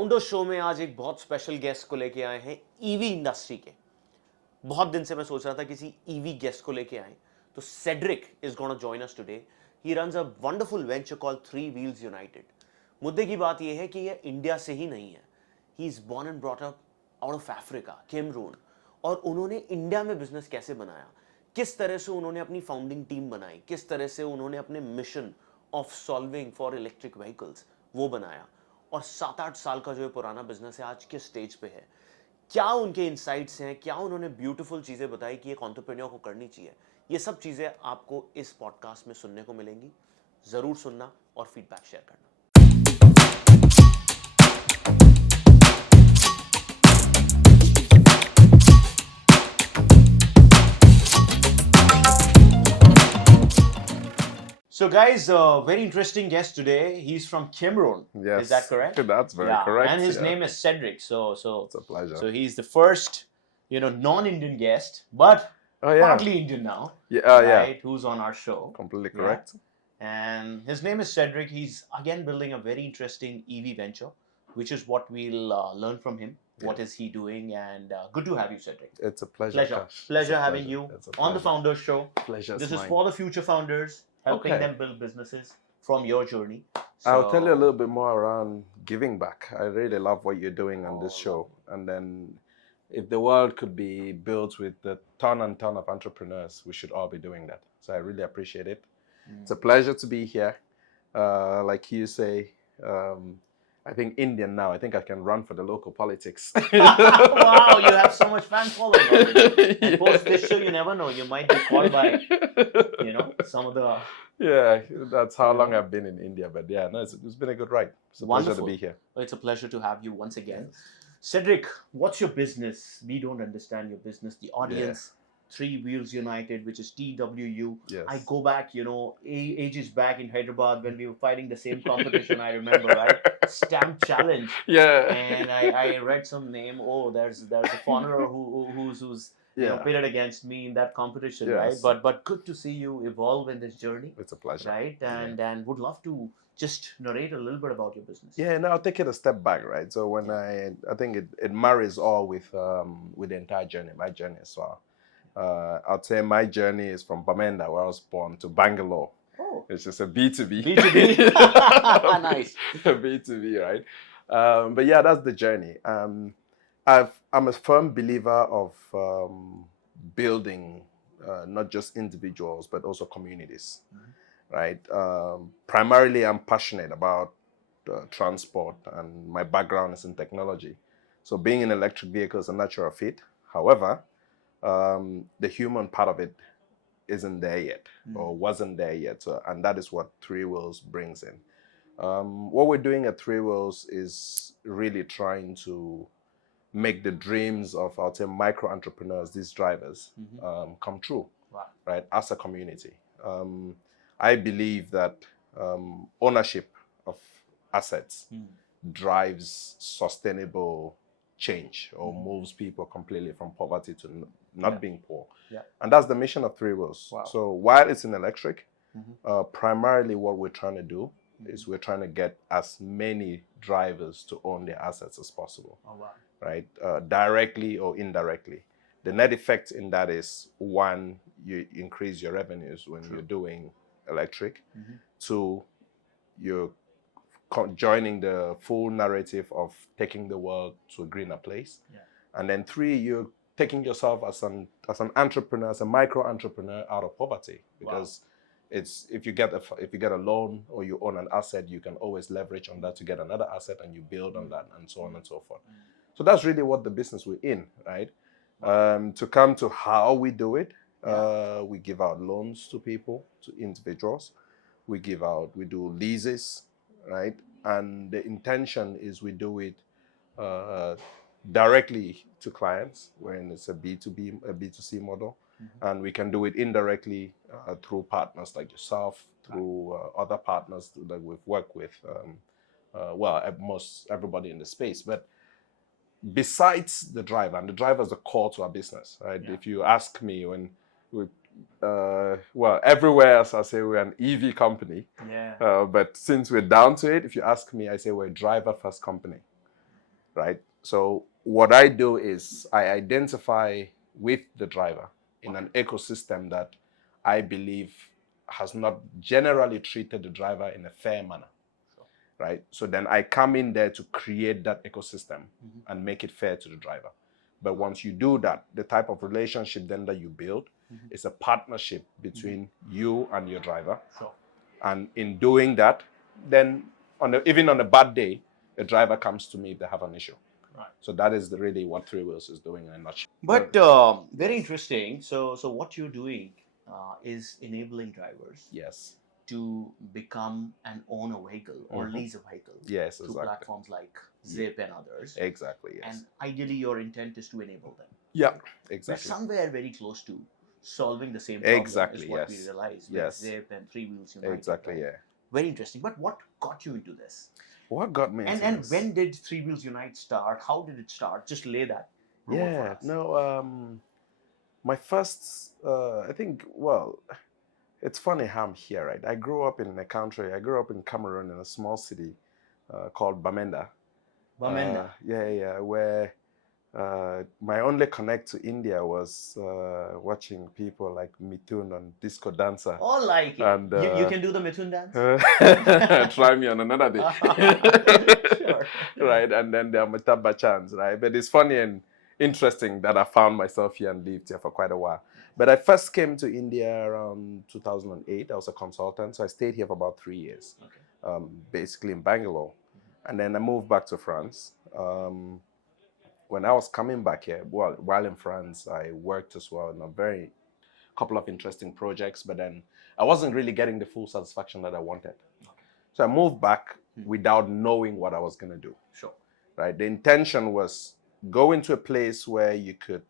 Founder show में आज एक बहुत स्पेशल गेस्ट को लेके आए हैं ईवी इंडस्ट्री के। बहुत दिन से मैं सोच रहा था किसी ईवी गेस्ट को लेके आए, तो Cedric is gonna join us today. He runs a wonderful venture called three wheels United. मुद्दे की बात यह है कि यह इंडिया से ही नहीं है। He is born and brought up out of Africa, Cameroon, और उन्होंने इंडिया में बिजनेस कैसे बनाया, किस तरह से उन्होंने अपनी फाउंडिंग टीम बनाई, किस तरह से उन्होंने अपने mission of solving for electric vehicles वो बनाया, और 7-8 साल का जो पुराना बिजनेस है आज किस स्टेज पे है, क्या उनके इनसाइट्स हैं, क्या उन्होंने ब्यूटीफुल चीज़ें बताई कि एक एंटरप्रेन्योर को करनी चाहिए। ये सब चीज़ें आपको इस पॉडकास्ट में सुनने को मिलेंगी। ज़रूर सुनना और फीडबैक शेयर करना। So guys, very interesting guest today. He's from Cameroon. Yes. Is that correct? That's very correct. And his name is Cedrick. So it's a pleasure. So he's the first, non-Indian guest, but partly Indian now. Right? Who's on our show? Completely correct. And his name is Cedrick. He's again building a very interesting EV venture, which is what we'll learn from him. What is he doing? And good to have you, Cedrick. It's a pleasure. Pleasure having you on the Founders Show. Pleasure. This is for the future founders, helping them build businesses from your journey. So, I'll tell you a little bit more around giving back. I really love what you're doing on this show. And then if the world could be built with a ton and ton of entrepreneurs, we should all be doing that. So I really appreciate it. It's a pleasure to be here. Like you say, I think Indian now. I think I can run for the local politics. Wow, you have so much fan following already. And post this show, you never know. You might be caught by, some of the... Yeah, that's how long I've been in India. But yeah, no, it's been a good ride. It's a pleasure to be here. It's a pleasure to have you once again. Cedrick, what's your business? We don't understand your business. The audience, Three Wheels United, which is TWU. Yes. I go back, ages back in Hyderabad when we were fighting the same competition, I remember, right? Stamp Challenge. Yeah. And I read some name. Oh, there's a foreigner who's pitted against me in that competition, right? But good to see you evolve in this journey. It's a pleasure. Right? And would love to just narrate a little bit about your business. Yeah, no, I'll take it a step back, right? So when I think it marries all with the entire journey, my journey as well. I'd say my journey is from Bamenda, where I was born, to Bangalore. Oh. It's just a B2B. B2B. Nice. B2B, right? But yeah, that's the journey. I'm a firm believer of building not just individuals, but also communities, right? Primarily, I'm passionate about transport, and my background is in technology. So being in electric vehicles is a natural fit. However, the human part of it isn't there yet, or wasn't there yet. So, and that is what Three Wheels brings in. What we're doing at Three Wheels is really trying to make the dreams of, I'll say, micro entrepreneurs, these drivers, come true, right? As a community. I believe that ownership of assets drives sustainable change, or moves people completely from poverty to not being poor. Yeah. And that's the mission of Three Wheels. Wow. So while it's in electric, primarily what we're trying to do is we're trying to get as many drivers to own their assets as possible. Oh, wow. Right? Directly or indirectly. The net effect in that is, one, you increase your revenues when you're doing electric. Two, you're joining the full narrative of taking the world to a greener place. And then three, you're taking yourself as an entrepreneur, as a micro entrepreneur, out of poverty, because it's if you get a loan or you own an asset, you can always leverage on that to get another asset, and you build on that, and so on and so forth. So that's really what the business we're in, right? To come to how we do it, we give out loans to people, to individuals. We do leases, right? And the intention is we do it directly to clients when it's a B2B, a B2C model. And we can do it indirectly through partners like yourself, through other partners that we've worked with, most everybody in the space. But besides the driver, and the driver is the core to our business, right? If you ask me, when we everywhere else I say we're an EV company. Yeah. But since we're down to it, if you ask me, I say we're a driver-first company. right? So what I do is I identify with the driver in an ecosystem that I believe has not generally treated the driver in a fair manner, right? So then I come in there to create that ecosystem and make it fair to the driver. But once you do that, the type of relationship then that you build is a partnership between you and your driver. Sure. And in doing that, then even on a bad day, the driver comes to me if they have an issue. Right. So that is really what Three Wheels is doing in a nutshell. But very interesting. So what you're doing is enabling drivers Yes. to become and own a vehicle or lease a vehicle Yes, through exactly. platforms like Zypp and others. Exactly, yes. And ideally, your intent is to enable them. Yeah, We're exactly. somewhere very close to solving the same problem. Exactly, is what we yes. realize with Yes. Zypp and Three Wheels United. Exactly, right? yeah. Very interesting. But what got you into this? What got me into And this? when did Three Wheels Unite start? How did it start? Just lay that roll for Yeah, us. no, my first, I think, well, it's funny how I'm here, right? I grew up in a country, I grew up in Cameroon in a small city called Bamenda. Bamenda. Yeah, where my only connect to India was watching people like Mithun on Disco Dancer. Oh, like it. And You can do the Mithun dance? try me on another day. Sure. Right, and then there are Amitabh Bachchans, right? But it's funny and interesting that I found myself here and lived here for quite a while. But I first came to India around 2008. I was a consultant, so I stayed here for about 3 years, basically in Bangalore. And then I moved back to France. When I was coming back here, well, while in France, I worked as well in a very couple of interesting projects, but then I wasn't really getting the full satisfaction that I wanted. So I moved back without knowing what I was going to do. Sure. Right. The intention was go into a place where you could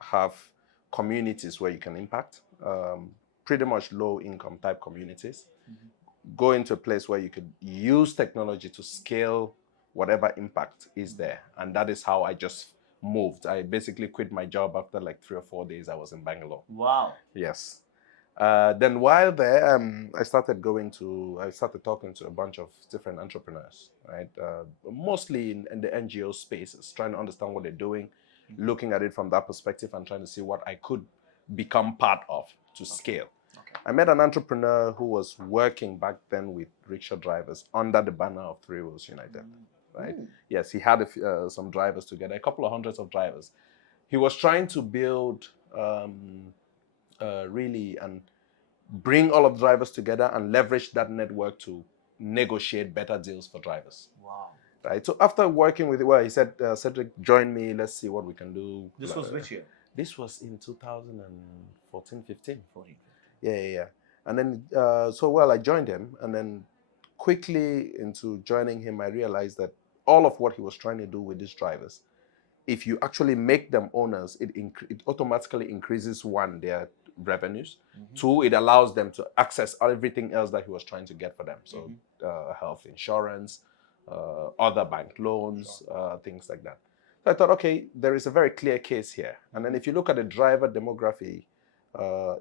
have communities where you can impact, pretty much low income type communities. Go into a place where you could use technology to scale whatever impact is there. And that is how I just moved. I basically quit my job after like 3 or 4 days I was in Bangalore. Wow. Yes. Then while there, I started talking to a bunch of different entrepreneurs, right? Mostly in the NGO spaces, trying to understand what they're doing, looking at it from that perspective and trying to see what I could become part of to scale. Okay. I met an entrepreneur who was working back then with rickshaw drivers under the banner of Three Wheels United, right? Yes, he had some drivers together, a couple of hundreds of drivers. He was trying to build really and bring all of the drivers together and leverage that network to negotiate better deals for drivers. Wow. Right. So after working with it, well, he said, Cedric, join me. Let's see what we can do. This was which year? This was in 2014, 15. 14. Yeah. And then, I joined him. And then quickly into joining him, I realized that all of what he was trying to do with these drivers, if you actually make them owners, it automatically increases, one, their revenues. Two, it allows them to access everything else that he was trying to get for them. So health insurance, other bank loans, things like that. So I thought, okay, there is a very clear case here. And then if you look at the driver demography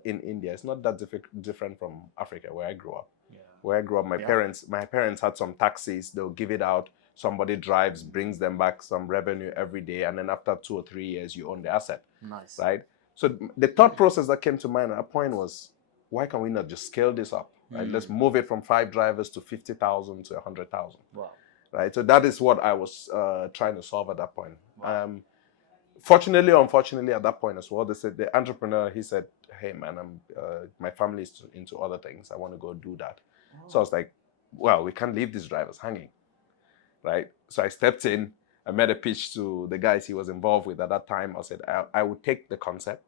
in India, it's not that different from Africa, where I grew up. Yeah. Where I grew up, my parents had some taxis. They'll give it out. Somebody drives, brings them back some revenue every day, and then after 2 or 3 years, you own the asset. Nice. Right? So the thought process that came to mind at that point was, why can we not just scale this up? Right? Let's move it from 5 drivers to 50,000 to 100,000. Wow. Right? So that is what I was trying to solve at that point. Wow. Fortunately or unfortunately, at that point as well, the entrepreneur, he said, hey man, my family is into other things. I want to go do that. Oh. So I was like, well, we can't leave these drivers hanging. Right? So I stepped in, I made a pitch to the guys he was involved with at that time. I said, I would take the concept,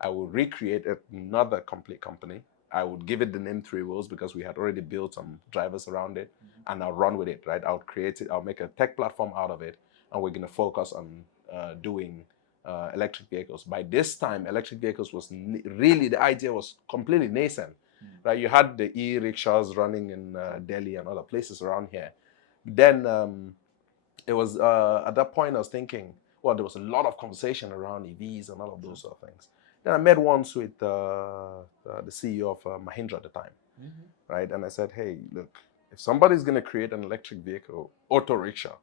I would recreate another complete company. I would give it the name Three Wheels because we had already built some drivers around it, and I'll run with it, right? I'll create it, I'll make a tech platform out of it, and we're going to focus on doing electric vehicles. By this time, electric vehicles was really, the idea was completely nascent, right? You had the e-rickshaws running in Delhi and other places around here. Then it was at that point I was thinking, well, there was a lot of conversation around EVs and all of those sort of things. Then I met once with the CEO of Mahindra at the time, right? And I said, hey, look, if somebody's going to create an electric vehicle, auto rickshaw,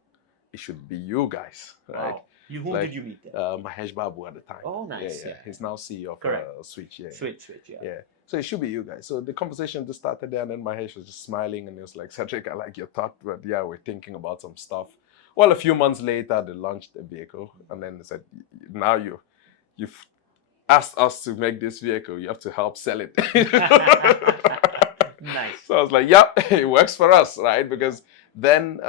it should be you guys, right? Wow. Whom did you meet there? Mahesh Babu at the time. Oh, nice. Yeah. He's now CEO of Correct. Switch. Yeah. Switch. Yeah. Yeah. So it should be you guys. So the conversation just started there, and then Mahesh was just smiling, and he was like, "Cedrick, I like your thought, but yeah, we're thinking about some stuff." Well, a few months later, they launched the vehicle, and then they said, "Now you've asked us to make this vehicle. You have to help sell it." Nice. So I was like, "Yep, it works for us, right?" Because then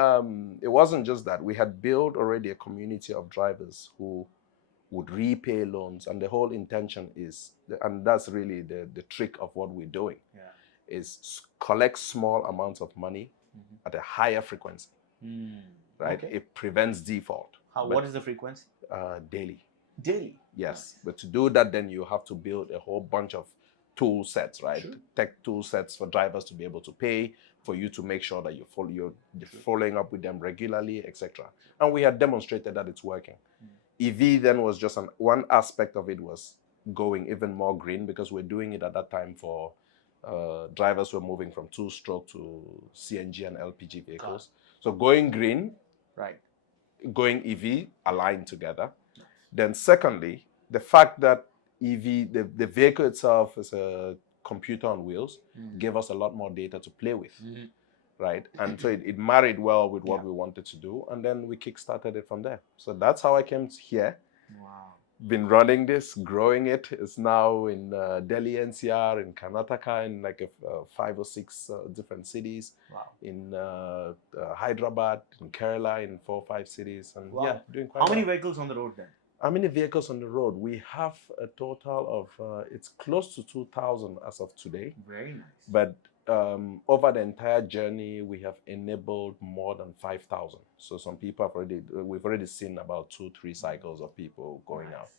it wasn't just that. We had built already a community of drivers who would repay loans, and the whole intention is, and that's really the trick of what we're doing, is collect small amounts of money at a higher frequency, right? Okay. It prevents default. What is the frequency? Daily. Daily. Yes, Nice. but to do that, then you have to build a whole bunch of tool sets, right? Sure. Tech tool sets for drivers to be able to pay, for you to make sure that you're following up with them regularly, etc. And we had demonstrated that it's working. EV then was just one aspect of it, was going even more green, because we're doing it at that time for drivers who are moving from two-stroke to CNG and LPG vehicles. So going green, right, going EV aligned together. Then secondly, the fact that EV, the vehicle itself is a computer on wheels, gave us a lot more data to play with, right? And so it married well with what we wanted to do, and then we kickstarted it from there. So that's how I came here. Wow. Been running this, growing it. It's now in Delhi NCR, in Karnataka, in like 5 or 6 different cities. Wow. In Hyderabad, in Kerala, in 4 or 5 cities, and yeah, doing quite well. How many vehicles on the road then? How many vehicles on the road? We have a total of, it's close to 2,000 as of today. Very nice. But over the entire journey, we have enabled more than 5,000. So some people we've already seen about 2-3 cycles of people going out.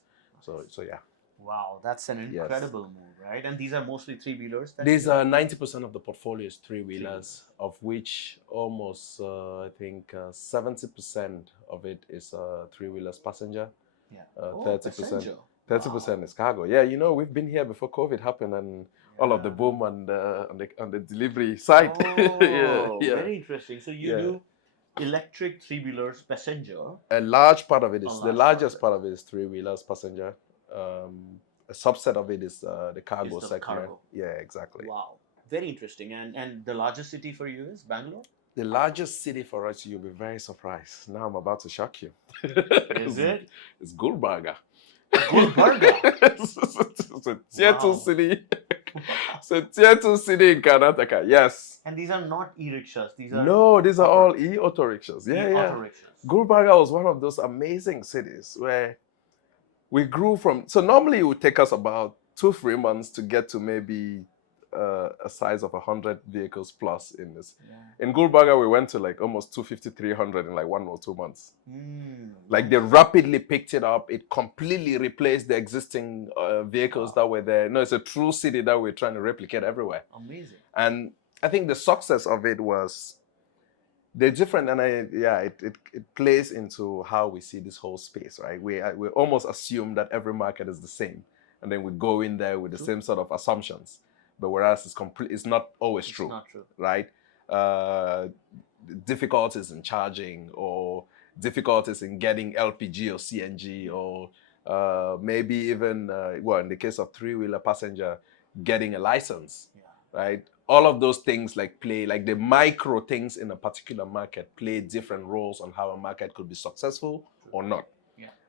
So yeah. Wow, that's an incredible move, right? And these are mostly 3-wheelers? These are 90% of the portfolio is 3-wheelers, of which almost, I think, 70% of it is 3-wheelers passenger. Yeah. 30% is cargo. Yeah, you know, we've been here before COVID happened, and all of the boom on the delivery side. Oh, very interesting. So you do electric 3-wheelers passenger. A large part of it is, the largest part of it is 3-wheelers passenger. A subset of it is the cargo segment. Cargo. Yeah, exactly. Wow, very interesting. And the largest city for you is Bangalore? The largest city for us, you'll be very surprised. Now I'm about to shock you. Is it? It's Gulbarga. Gulbarga? It's a tier 2 city. It's a tier 2 city in Karnataka, yes. And these are not e-rickshaws. These are... No, these are all e-auto rickshaws. Yeah, Auto rickshaws. Gulbarga was one of those amazing cities where we grew from... So normally it would take us about 2-3 months to get to maybe a size of 100 vehicles plus in this. In Gulbarga, we went to like almost 250-300 in like 1 or 2 months. Like they rapidly picked it up. It completely replaced the existing vehicles that were there. No, it's a true city that we're trying to replicate everywhere. Amazing. And I think the success of it was, they're different, and it plays into how we see this whole space, right? We almost assume that every market is the same, and then we go in there with the same sort of assumptions. But whereas it's not always true. It's not true, right? Difficulties in charging, or difficulties in getting LPG or CNG, or maybe even, in the case of 3-wheeler passenger, getting a license, right? All of those things play, like the micro things in a particular market play different roles on how a market could be successful or not,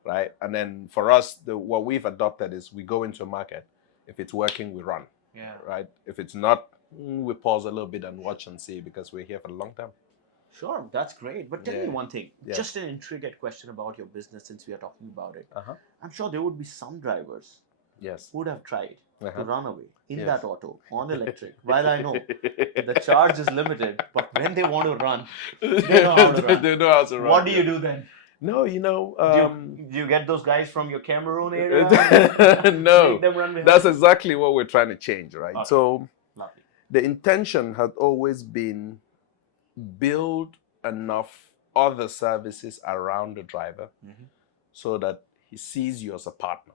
right? And then for us, what we've adopted is we go into a market. If it's working, we run. Right. If it's not, we pause a little bit and watch and see, because we're here for the long term. Sure, that's great. But tell me one thing, just an intricate question about your business, since we are talking about it. I'm sure there would be some drivers who would have tried to run away in that auto on electric. While I know the charge is limited, but when they want to run, they know how to run. They know how to run. What do you do then? No, you know... do you get those guys from your Cameroon area? No, make them run behind? That's exactly what we're trying to change, right? Okay. So lovely. The intention had always been build enough other services around the driver so that he sees you as a partner,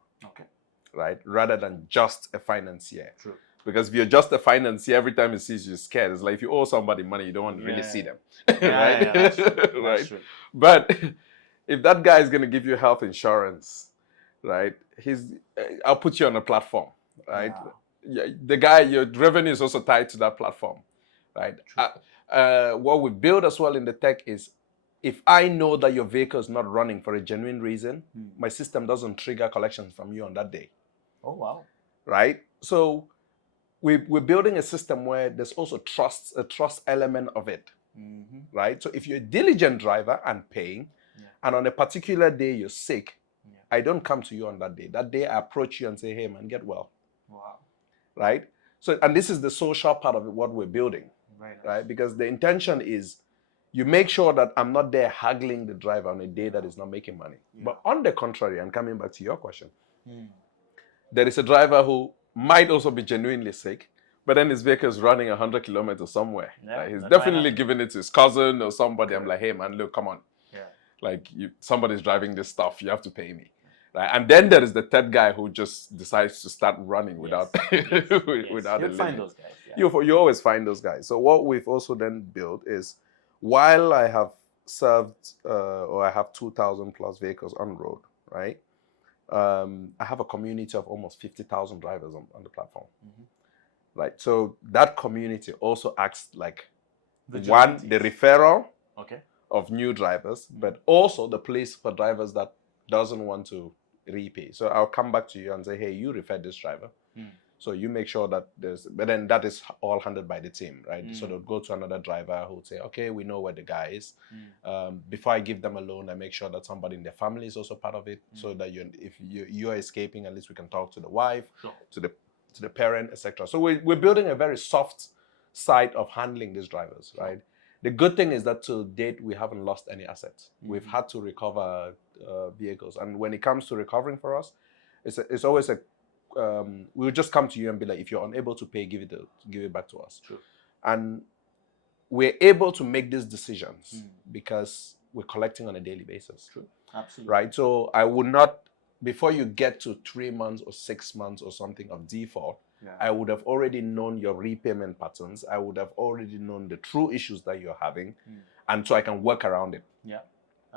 right? Rather than just a financier. True. Because if you're just a financier, every time he sees you, scared. It's like if you owe somebody money, you don't want to really see them, right? Yeah, that's true. That's right. true. But if that guy is going to give you health insurance, right? I'll put you on a platform, right? Yeah, the guy, your revenue is also tied to that platform, right? What we build as well in the tech is, if I know that your vehicle is not running for a genuine reason, my system doesn't trigger collections from you on that day. Oh, wow. Right? So we're building a system where there's also a trust element of it, right? So if you're a diligent driver and paying, and on a particular day you're sick, I don't come to you on that day. That day I approach you and say, hey man, get well. Wow. Right? So, and this is the social part of it, what we're building, right? Because the intention is, you make sure that I'm not there haggling the driver on a day that is not making money. But on the contrary, and coming back to your question, there is a driver who might also be genuinely sick, but then his vehicle is running 100 kilometers somewhere. He's definitely giving it to his cousin or somebody. I'm like, hey man, look, come on. Like, somebody's driving this stuff, you have to pay me. Right? And then there is the third guy who just decides to start running without without a limit. Find those guys. You always find those guys. So what we've also then built is, while I have served or I have 2,000 plus vehicles on road, right? I have a community of almost 50,000 drivers on the platform, right? So that community also acts like the referral of new drivers, but also the place for drivers that doesn't want to repay. So I'll come back to you and say, hey, you referred this driver. So you make sure that but then that is all handled by the team, right? So they'll go to another driver who would say, okay, we know where the guy is. Before I give them a loan, I make sure that somebody in their family is also part of it, so that if you're escaping, at least we can talk to the wife, to the parent, etc. So we're building a very soft side of handling these drivers, right? The good thing is that to date, we haven't lost any assets. We've had to recover vehicles. And when it comes to recovering for us, it's always we'll just come to you and be like, if you're unable to pay, give it back to us. And we're able to make these decisions because we're collecting on a daily basis. Absolutely. Right? So I would not, before you get to 3 months or 6 months or something of default, I would have already known your repayment patterns. I would have already known the true issues that you're having, and so I can work around it.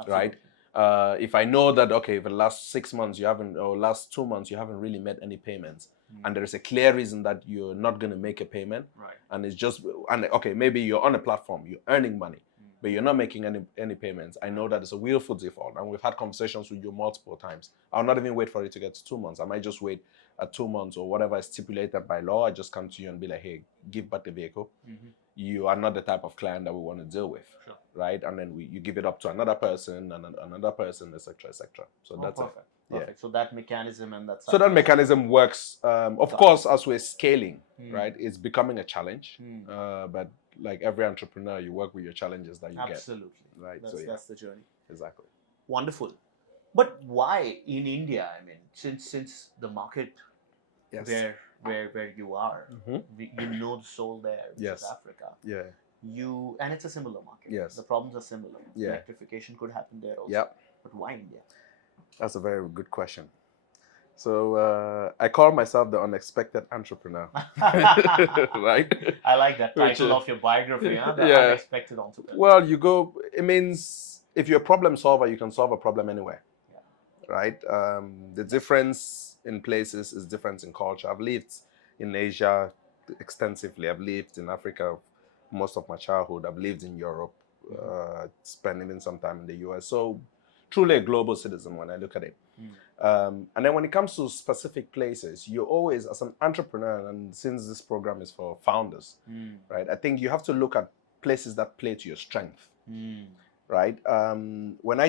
Right? If I know that, okay, for the last 6 months you haven't, or last 2 months you haven't really made any payments, and there is a clear reason that you're not going to make a payment, and it's just, and okay, maybe you're on a platform, you're earning money, but you're not making any payments. I know that it's a willful default, and we've had conversations with you multiple times. I'll not even wait for it to get to 2 months. I might just wait at 2 months or whatever is stipulated by law. I just come to you and be like, hey, give back the vehicle. You are not the type of client that we want to deal with, right? And then you give it up to another person and another person, etc., etc. So that's perfect. Perfect. So that mechanism and that. So that mechanism works. Of course, as we're scaling, right, it's becoming a challenge. But like every entrepreneur, you work with your challenges that you get. Absolutely. Right. That's the journey. Exactly. Wonderful. But why in India? I mean, since the market where you are, you know the soul there, which is Africa. And it's a similar market. The problems are similar. Electrification could happen there also. But why India? That's a very good question. So I call myself the unexpected entrepreneur. Right? I like that title of your biography, huh? The unexpected entrepreneur. Well, it means if you're a problem solver, you can solve a problem anywhere. Right? The difference in places is difference in culture. I've lived in Asia extensively. I've lived in Africa most of my childhood. I've lived in Europe, spent even some time in the US. So truly a global citizen when I look at it. And then when it comes to specific places, you always, as an entrepreneur, and since this program is for founders, right, I think you have to look at places that play to your strength. Right? When I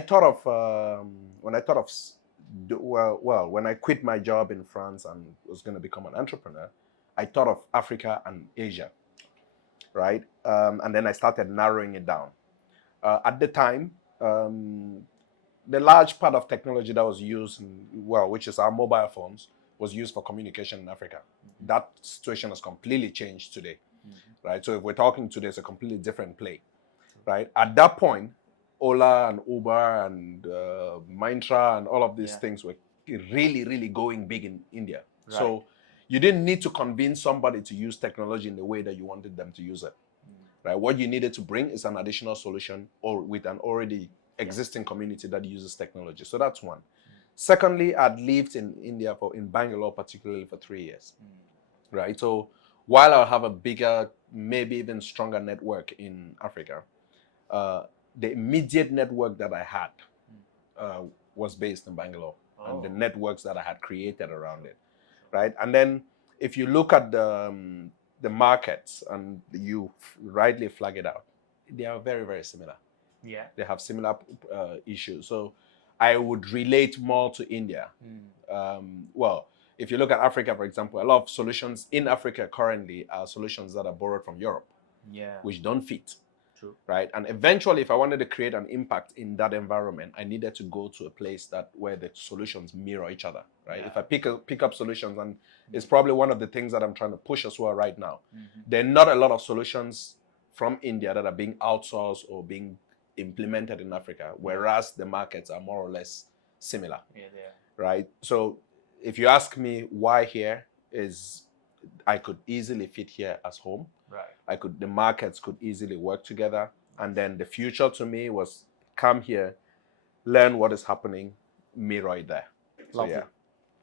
quit my job in France and was going to become an entrepreneur, I thought of Africa and Asia, right? And then I started narrowing it down. At the time, the large part of technology that was used, which is our mobile phones, was used for communication in Africa. That situation has completely changed today, right? So if we're talking today, it's a completely different play, right? At that point, Ola and Uber and Mindtra and all of these things were really, really going big in India. So you didn't need to convince somebody to use technology in the way that you wanted them to use it. Right? What you needed to bring is an additional solution or with an already existing community that uses technology. So that's one. Secondly, I'd lived in India in Bangalore particularly for 3 years. Right? So while I'll have a bigger, maybe even stronger network in Africa, the immediate network that I had was based in Bangalore, and the networks that I had created around it, right? And then if you look at the markets, and you rightly flag it out, they are very, very similar. Yeah. They have similar issues. So I would relate more to India. Well, if you look at Africa, for example, a lot of solutions in Africa currently are solutions that are borrowed from Europe, which don't fit. True. Right? And eventually, if I wanted to create an impact in that environment, I needed to go to a place where the solutions mirror each other. Right? If I pick up solutions, and it's probably one of the things that I'm trying to push as well right now. There are not a lot of solutions from India that are being outsourced or being implemented in Africa, whereas the markets are more or less similar. Yeah, they are. Right? So if you ask me why here, is I could easily fit here as home. Right. The markets could easily work together. And then the future to me was come here, learn what is happening, mirror it there. Lovely. So, yeah.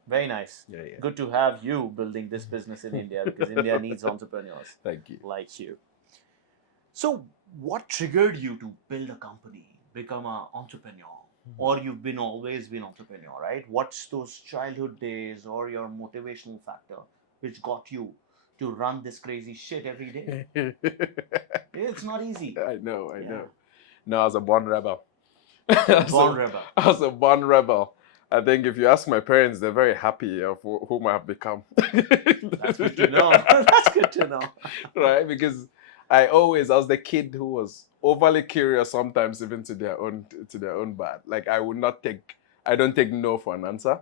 Very nice. Yeah. Good to have you building this business in India, because India needs entrepreneurs Thank you. like you. So what triggered you to build a company, become an entrepreneur? Or you've always been entrepreneur, right? What's those childhood days or your motivational factor which got you to run this crazy shit every day? It's not easy. I know. No, I was a born rebel. Born rebel. I was a born rebel. I think if you ask my parents, they're very happy of whom I have become. That's good to know. That's good to know. Right? Because I was the kid who was overly curious sometimes, even to their own bad. Like I don't take no for an answer.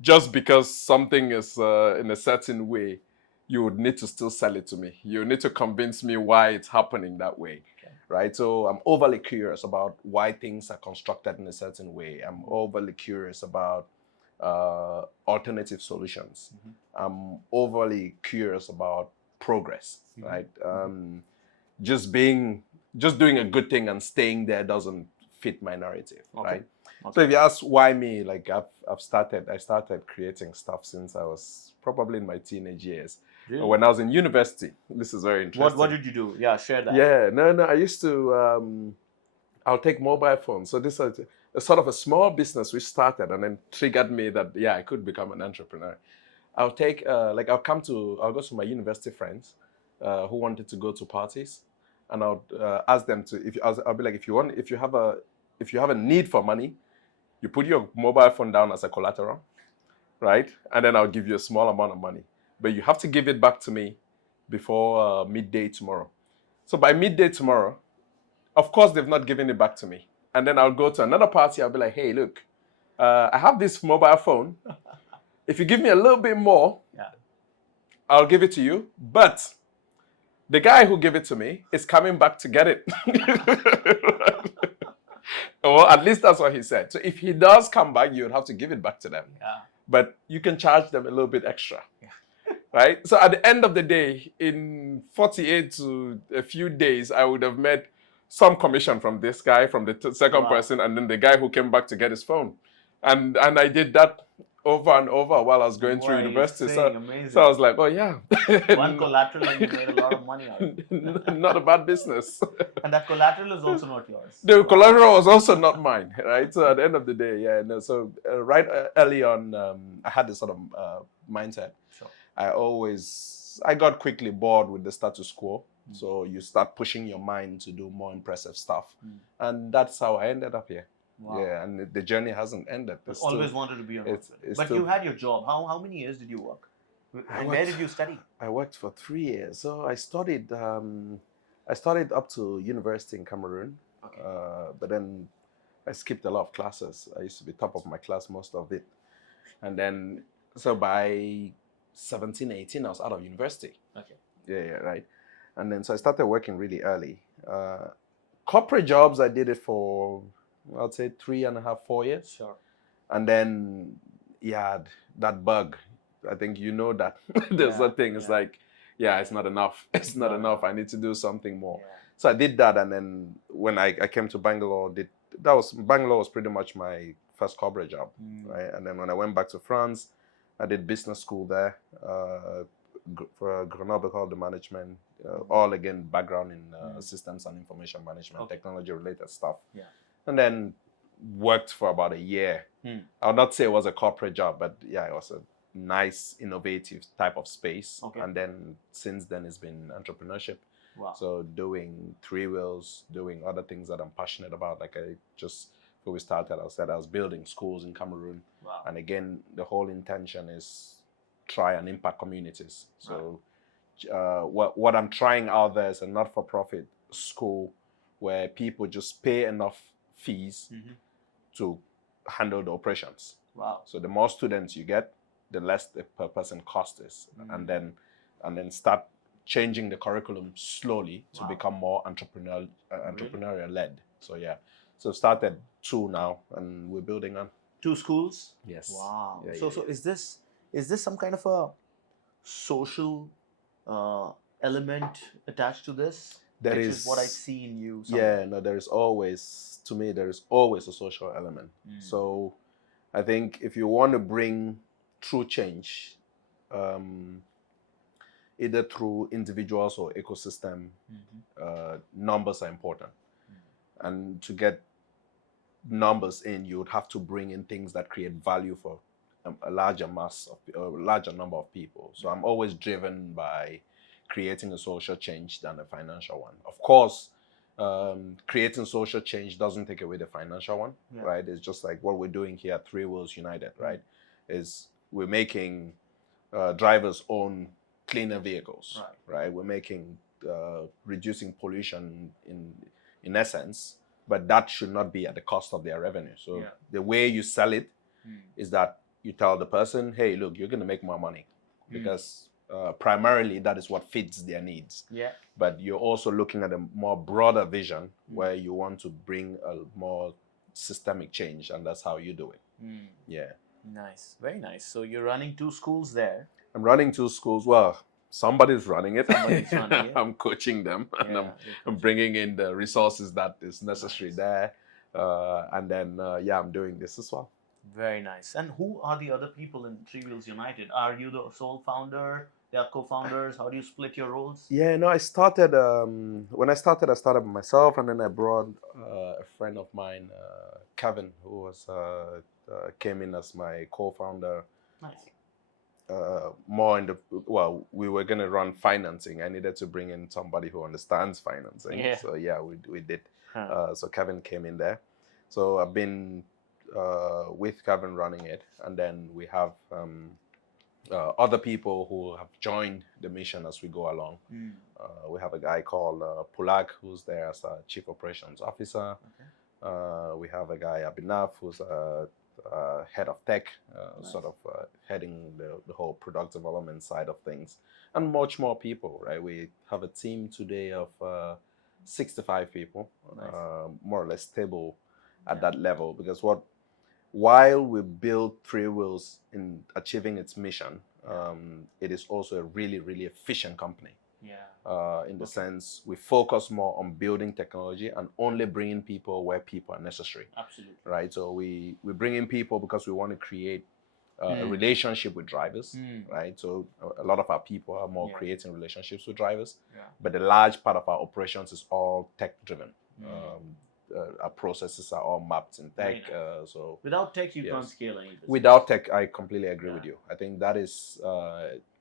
Just because something is in a certain way, you would need to still sell it to me. You need to convince me why it's happening that way. Okay. Right? So I'm overly curious about why things are constructed in a certain way. I'm overly curious about alternative solutions. I'm overly curious about progress, right? Just doing a good thing and staying there doesn't fit my narrative, right? Okay. So if you ask why me, like I started creating stuff since I was probably in my teenage years. Really? When I was in university. This is very interesting. What did you do? Yeah, share that. Yeah, no, I used to I'll take mobile phones. So this is a sort of a small business which started and then triggered me that I could become an entrepreneur. I'll go to my university friends who wanted to go to parties, and I'll ask them to I'll be like, if you have a need for money, you put your mobile phone down as a collateral, right? And then I'll give you a small amount of money, but you have to give it back to me before midday tomorrow. So by midday tomorrow, of course they've not given it back to me, and then I'll go to another party. I'll be like, hey, look, I have this mobile phone. If you give me a little bit more, I'll give it to you. But the guy who gave it to me is coming back to get it. Well, at least that's what he said. So if he does come back, you would have to give it back to them. Yeah. But you can charge them a little bit extra. Yeah. Right? So at the end of the day, in 48 to a few days, I would have made some commission from this guy, from the second person, and then the guy who came back to get his phone. And I did that over and over while I was going through university. So I was like, oh yeah. One collateral and you made a lot of money out of it. Not a bad business. And that collateral is also not yours. The collateral was also not mine, right? So at the end of the day, right early on, I had this sort of mindset. Sure. I got quickly bored with the status quo. So you start pushing your mind to do more impressive stuff. And that's how I ended up here. Wow. Yeah, and the journey hasn't ended. Always wanted to be an entrepreneur. But you had your job. How many years did you work? And where did you study? I worked for 3 years. So I studied up to university in Cameroon. Okay. But then I skipped a lot of classes. I used to be top of my class most of it. And then, so by 17, 18, I was out of university. Okay. Yeah, right. And then, so I started working really early. Corporate jobs, I did it for, I'd say 3.5, 4 years. Sure. And then, that bug I think you know that there's Yeah, a thing. It's like, yeah, it's not enough. It's not No, enough. no. I need to do something more. Yeah. So I did that, and then when I came to Bangalore, Bangalore was pretty much my first corporate job, right? And then when I went back to France, I did business school there for Grenoble called the management, all again background in systems and information management, technology related stuff. Yeah. And then worked for about a year. I would not say it was a corporate job, but yeah, it was a nice, innovative type of space. And then since then, it's been entrepreneurship. Wow. So doing three wheels, doing other things that I'm passionate about. Like I just, before we started, I said I was building schools in Cameroon. Wow. And again, the whole intention is try and impact communities. So what I'm trying out there is a not-for-profit school where people just pay enough fees to handle the operations. Wow. So the more students you get, the less the per person cost is, and then start changing the curriculum slowly to become more entrepreneurial led. So yeah, so started 2 now, and we're building on 2 schools. Yes. Wow. Yeah, so yeah, so is this some kind of a social element attached to this? There Which is is what I see in you. Somewhere. Yeah, no, there is always, to me, there is always a social element. So I think if you want to bring true change, either through individuals or ecosystem, numbers are important. And to get numbers in, you would have to bring in things that create value for a larger larger number of people. So I'm always driven by creating a social change than a financial one. Of course, creating social change doesn't take away the financial one, right? It's just like what we're doing here at Three Wheels United, right? Is we're making drivers own cleaner vehicles, right? We're making reducing pollution in essence, but that should not be at the cost of their revenue. So the way you sell it is that you tell the person, hey, look, you're going to make more money because primarily that is what fits their needs. Yeah. But you're also looking at a more broader vision where you want to bring a more systemic change, and that's how you do it. Yeah. Nice. Very nice. So you're running 2 schools there. I'm running 2 schools. Well, somebody's running it. Somebody's running it. I'm coaching them, and I'm bringing in the resources that is necessary there. And then, I'm doing this as well. Very nice. And who are the other people in Three Wheels United? Are you the sole founder? They are co-founders? How do you split your roles? Yeah, no, I started, when I started by myself, and then I brought a friend of mine, Kevin, who was came in as my co-founder. Nice. More in the, well, we were going to run financing. I needed to bring in somebody who understands financing. Yeah. So yeah, we did. So Kevin came in there. So I've been with Kevin running it, and then we have other people who have joined the mission as we go along. We have a guy called Pulag, who's there as a chief operations officer. We have a guy, Abhinav, who's head of tech, sort of heading the whole product development side of things, and much more people, right? We have a team today of 65 people, more or less stable at that level, because while we build Three Wheels in achieving its mission, it is also a really, really efficient company. In the sense, we focus more on building technology and only bringing people where people are necessary. Absolutely. Right. So we bring in people because we want to create a relationship with drivers. Right. So a lot of our people are more creating relationships with drivers. But the large part of our operations is all tech driven. Our processes are all mapped in tech. So without tech, you can't scale any business. Without tech, I completely agree with you. I think that is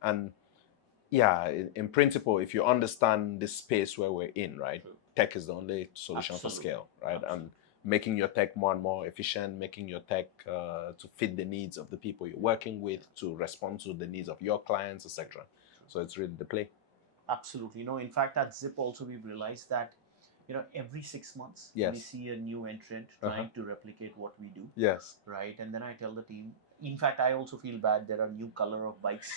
and yeah, in principle, if you understand this space where we're in, right, tech is the only solution for scale, right? And making your tech more and more efficient, making your tech to fit the needs of the people you're working with, to respond to the needs of your clients, etc. So it's really the play. Absolutely. In fact, at Zypp also we've realized that, every 6 months we see a new entrant trying to replicate what we do. Yes. Right. And then I tell the team, in fact, I also feel bad. There are new color of bikes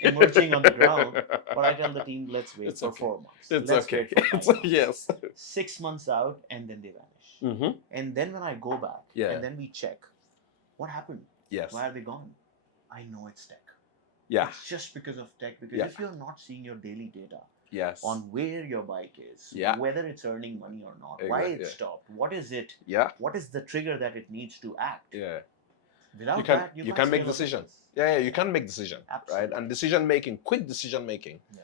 emerging on the ground, but I tell the team, let's wait for 4 months. It's let's okay. Wait for 5 months. Yes. 6 months out, and then they vanish. And then when I go back, and then we check, what happened? Yes. Why are they gone? I know it's tech. Yeah. It's just because of tech. Because Yeah. if you're not seeing your daily data Yes. on where your bike is, Yeah. whether it's earning money or not, why Exactly. it stopped, what is it, Yeah. what is the trigger that it needs to act. Yeah. Without You can that, you you can't can make scale a decision. business. Yeah, you can make decision. Absolutely. Right? And decision making, quick decision making, Yeah.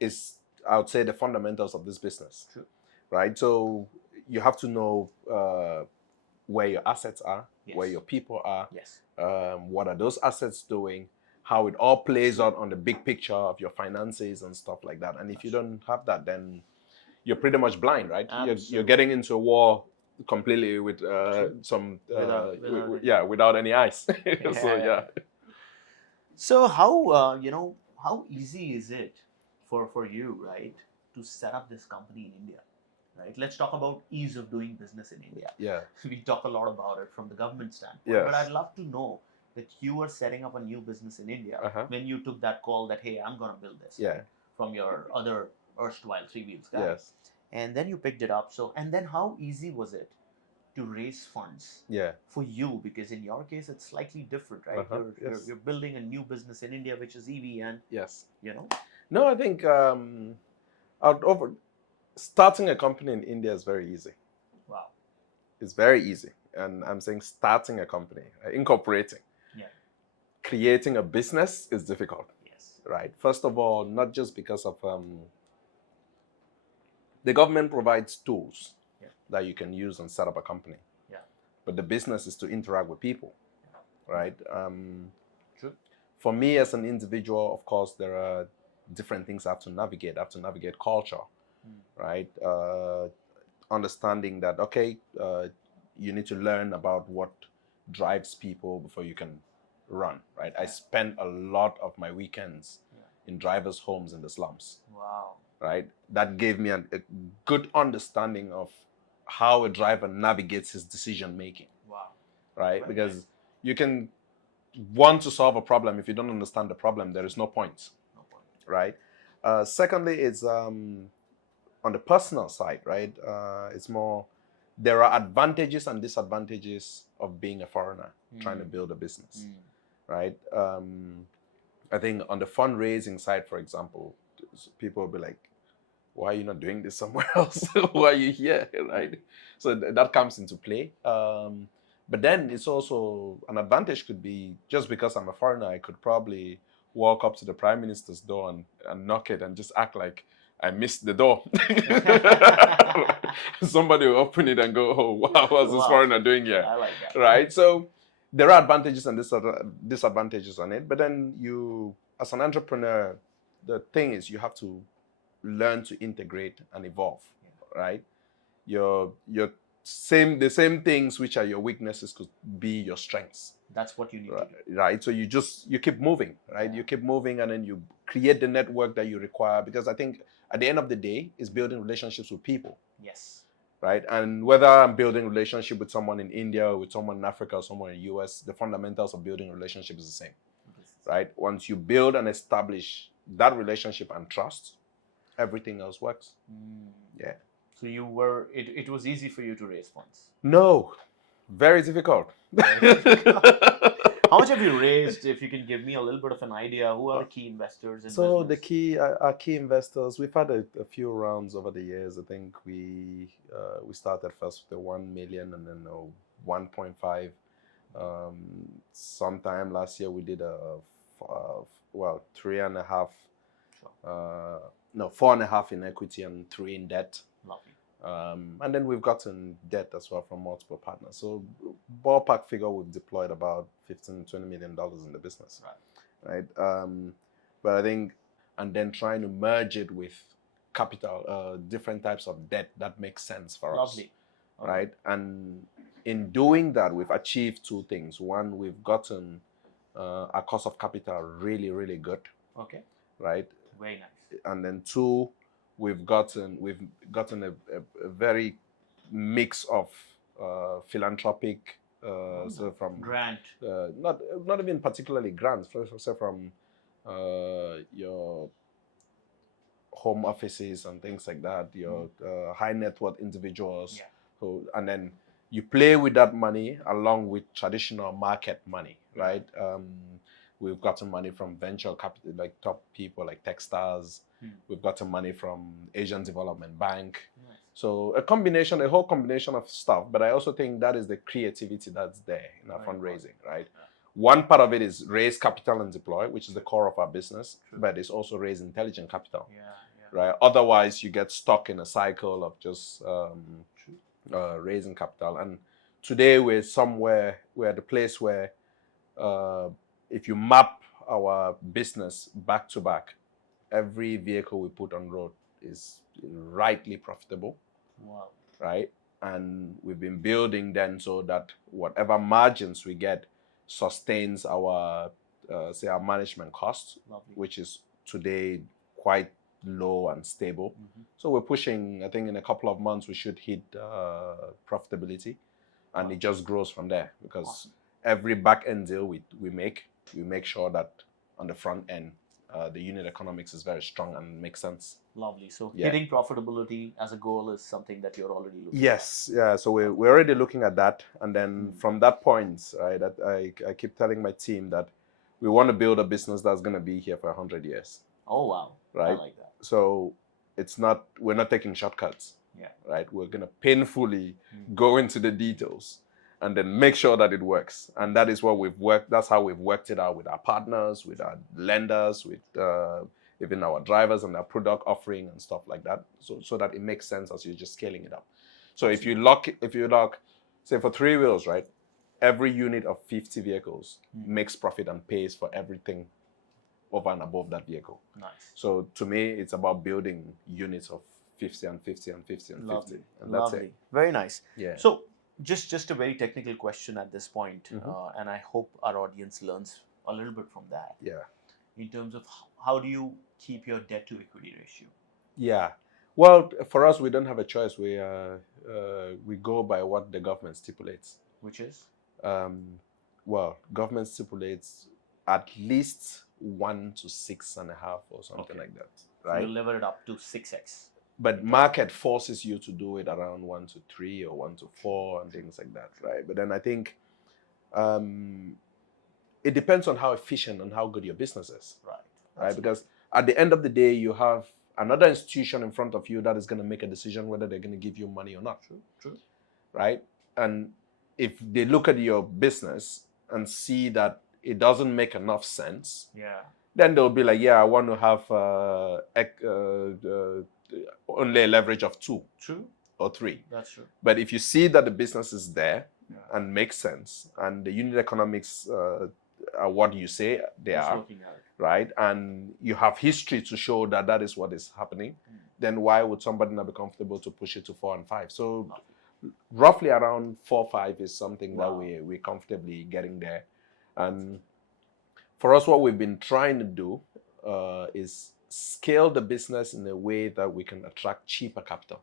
is, I would say, the fundamentals of this business. True. Right? So you have to know where your assets are, Yes. where your people are, Yes. what are those assets doing, how it all plays out on the big picture of your finances and stuff like that. And if you don't have that, then you're pretty much blind, right? You're Absolutely. getting into a war completely with some without any eyes. So yeah. So how how easy is it for you, right, to set up this company in India? Right. Let's talk about ease of doing business in India. Yeah. We talk a lot about it from the government standpoint, Yes. but I'd love to know that you were setting up a new business in India when you took that call that, hey, I'm going to build this. Yeah. Right, from your other erstwhile three wheels guy. Yes. And then you picked it up. So, and then how easy was it to raise funds Yeah. for you? Because in your case, it's slightly different, right? You're building a new business in India, which is EV, and Yes. No, I think starting a company in India is very easy. Wow. It's very easy. And I'm saying starting a company, incorporating. Yeah. Creating a business is difficult. Yes. Right. First of all, not just because of the government provides tools that you can use and set up a company. Yeah. But the business is to interact with people. Yeah. Right. True. For me as an individual, of course, there are different things I have to navigate. I have to navigate culture. Right. Understanding that, okay, you need to learn about what drives people before you can run, right? I spend a lot of my weekends in drivers' homes in the slums. Wow. Right? That gave me a good understanding of how a driver navigates his decision making. Wow. Right? Very Because nice. you can want to solve a problem. If you don't understand the problem, there is no point. No point. Right? Secondly, it's on the personal side, right? It's more, there are advantages and disadvantages of being a foreigner trying to build a business, right? I think on the fundraising side, for example, people will be like, why are you not doing this somewhere else? Why are you here, right? So that comes into play. But then it's also, an advantage could be, just because I'm a foreigner, I could probably walk up to the prime minister's door and knock it and just act like I missed the door. Somebody will open it and go, oh, wow, what's this foreigner doing here? I like that. Right? So there are advantages and disadvantages on it. But then you, as an entrepreneur, the thing is you have to learn to integrate and evolve, right? The same things which are your weaknesses could be your strengths. That's what you need to do. Right. So you keep moving, right? You keep moving, and then you create the network that you require, because I think at the end of the day, it's building relationships with people. Yes. Right. And whether I'm building relationship with someone in India or with someone in Africa or someone in the US, the fundamentals of building relationships is the same. Right. Once you build and establish that relationship and trust, everything else works. Yeah. So it was easy for you to raise funds? No, very difficult. How much have you raised? If you can give me a little bit of an idea, who are the key investors in so business? Our key investors, we've had a few rounds over the years. I think we started first with the 1 million and then 1.5. Sometime last year we did a 3.5. No, 4.5 in equity and 3 in debt. Lovely. And then we've gotten debt as well from multiple partners. So ballpark figure, we've deployed about $15-20 million in the business. Right. But I think, and then trying to merge it with capital, different types of debt that makes sense for us. Lovely. Okay. Right. And in doing that, we've achieved two things. One, we've gotten our cost of capital really, really good. Okay. Right. Very nice. And then two, we've gotten a very mix of philanthropic, so from grant, not even particularly grants, so from your home offices and things like that, your high net worth individuals, who, and then you play with that money along with traditional market money, right? We've gotten money from venture capital, like top people like Techstars. We've gotten money from Asian Development Bank. Nice. So a whole combination of stuff. But I also think that is the creativity that's there in our fundraising, right? Yeah. One part of it is raise capital and deploy, which is the core of our business, but it's also raise intelligent capital, right? Otherwise, you get stuck in a cycle of just raising capital. And today we're at the place where if you map our business back to back, every vehicle we put on road is rightly profitable. Wow. Right? And we've been building then so that whatever margins we get sustains our, say, our management costs, which is today quite low and stable. So we're pushing, I think in a couple of months, we should hit profitability. And it just grows from there because every back end deal we make sure that on the front end, the unit economics is very strong and makes sense. Lovely. So hitting profitability as a goal is something that you're already looking at. Yes. Yeah. So we're already looking at that. And then from that point, right, that I keep telling my team that we want to build a business that's going to be here for 100 years. Oh, wow. Right. I like that. So we're not taking shortcuts. Yeah. Right. We're going to painfully go into the details and then make sure that it works. And that is what we've worked. That's how we've worked it out with our partners, with our lenders, with even our drivers and our product offering and stuff like that. So that it makes sense as you're just scaling it up. So if you lock, say for 3 wheels, right, every unit of 50 vehicles makes profit and pays for everything over and above that vehicle. Nice. So to me, it's about building units of 50 and 50 and 50 and 50. And that's it. Very nice. Yeah. So just a very technical question at this point, and I hope our audience learns a little bit from that. Yeah. In terms of how do you keep your debt to equity ratio? Yeah. Well, for us, we don't have a choice. We go by what the government stipulates. Which is? Well, government stipulates at least 1 to 6.5 or something like that. Right. So you lever it up to 6x. But market forces you to do it around 1 to 3 or 1 to 4 and things like that, right? But then I think it depends on how efficient and how good your business is, right? Because at the end of the day, you have another institution in front of you that is going to make a decision whether they're going to give you money or not. True. Right? And if they look at your business and see that it doesn't make enough sense, then they'll be like, I want to have only a leverage of 2 or 3. That's true. But if you see that the business is there and makes sense and the unit economics are what you say they are, right? And you have history to show that that is what is happening, then why would somebody not be comfortable to push it to 4 and 5? So roughly around 4, 5 is something that we're comfortably getting there. And for us, what we've been trying to do is scale the business in a way that we can attract cheaper capital,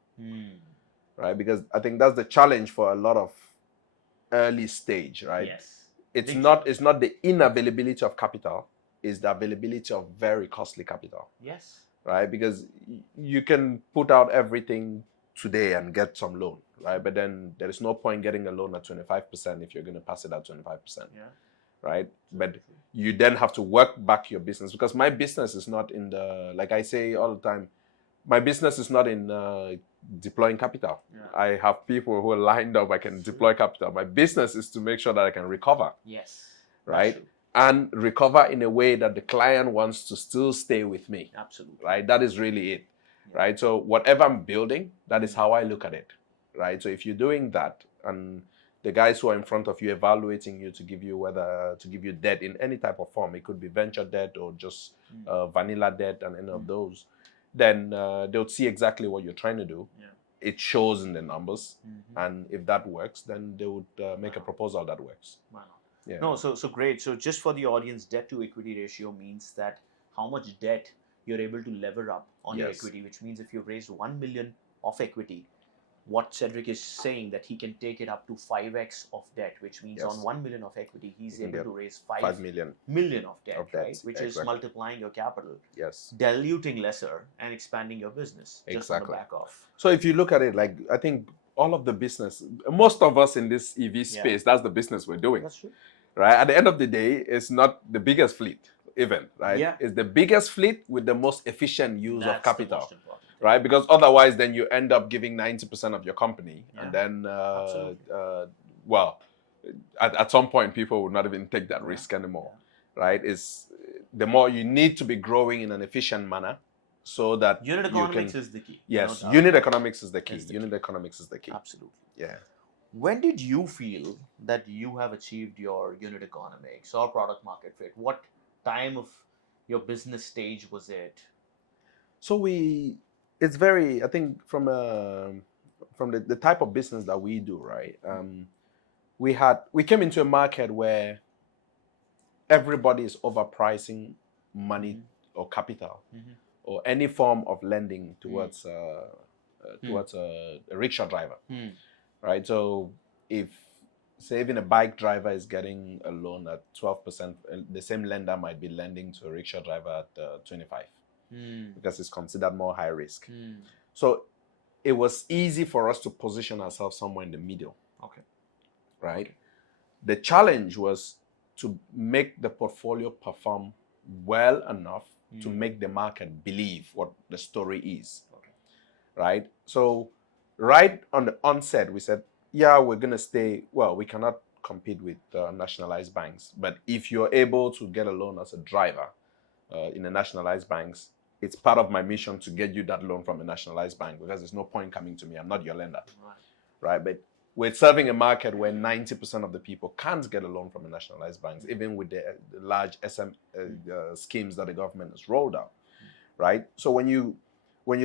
right? Because I think that's the challenge for a lot of early stage, right? Yes. It's not the inavailability of capital, it's the availability of very costly capital. Yes. Right? Because you can put out everything today and get some loan, right? But then there is no point getting a loan at 25% if you're going to pass it at 25%. Right? But you then have to work back your business, because my business is not in the, like I say all the time, my business is not in deploying capital. I have people who are lined up, I can deploy capital. My business is to make sure that I can recover. Yes. Right? And recover in a way that the client wants to still stay with me. Absolutely. Right? That is really it. Right? So whatever I'm building, that is how I look at it. Right? So if you're doing that, and the guys who are in front of you evaluating you to give you debt in any type of form, it could be venture debt or just vanilla debt and any of those, then they'll see exactly what you're trying to do. It shows in the numbers, and if that works, then they would make a proposal that works. Wow. No, so great. So just for the audience, debt to equity ratio means that how much debt you're able to lever up on your equity, which means if you've raised 1 million of equity, what Cedrick is saying that he can take it up to 5x of debt, which means on 1 million of equity, he's able to raise 5 million of debt, right? Which is multiplying your capital, diluting lesser and expanding your business just on the back of. So if you look at it, like, I think all of the business, most of us in this EV space, that's the business we're doing. That's true. Right? At the end of the day, it's not the biggest fleet, even, right? Yeah. It's the biggest fleet with the most efficient use That's of capital. the most important thing. Right? Because otherwise, then you end up giving 90% of your company, and then, well, at some point, people would not even take that risk anymore. Right? It's the more you need to be growing in an efficient manner, so that unit economics is the key. Yes, unit economics is the key. Unit economics is the key. Absolutely. Yeah. When did you feel that you have achieved your unit economics or product market fit? What time of your business stage was it? So it's very, I think from the type of business that we do, right? We came into a market where everybody is overpricing money or capital or any form of lending towards a rickshaw driver, right? So if, say, even a bike driver is getting a loan at 12%, the same lender might be lending to a rickshaw driver at 25, because it's considered more high risk. So it was easy for us to position ourselves somewhere in the middle. Okay. Right? Okay. The challenge was to make the portfolio perform well enough to make the market believe what the story is. Okay. Right? So right on the onset, we said, yeah, we're going to stay, well, we cannot compete with nationalized banks. But if you're able to get a loan as a driver in the nationalized banks, it's part of my mission to get you that loan from a nationalized bank, because there's no point coming to me. I'm not your lender. Right? But we're serving a market where 90% of the people can't get a loan from the nationalized banks, even with the large schemes that the government has rolled out. Right? So when you're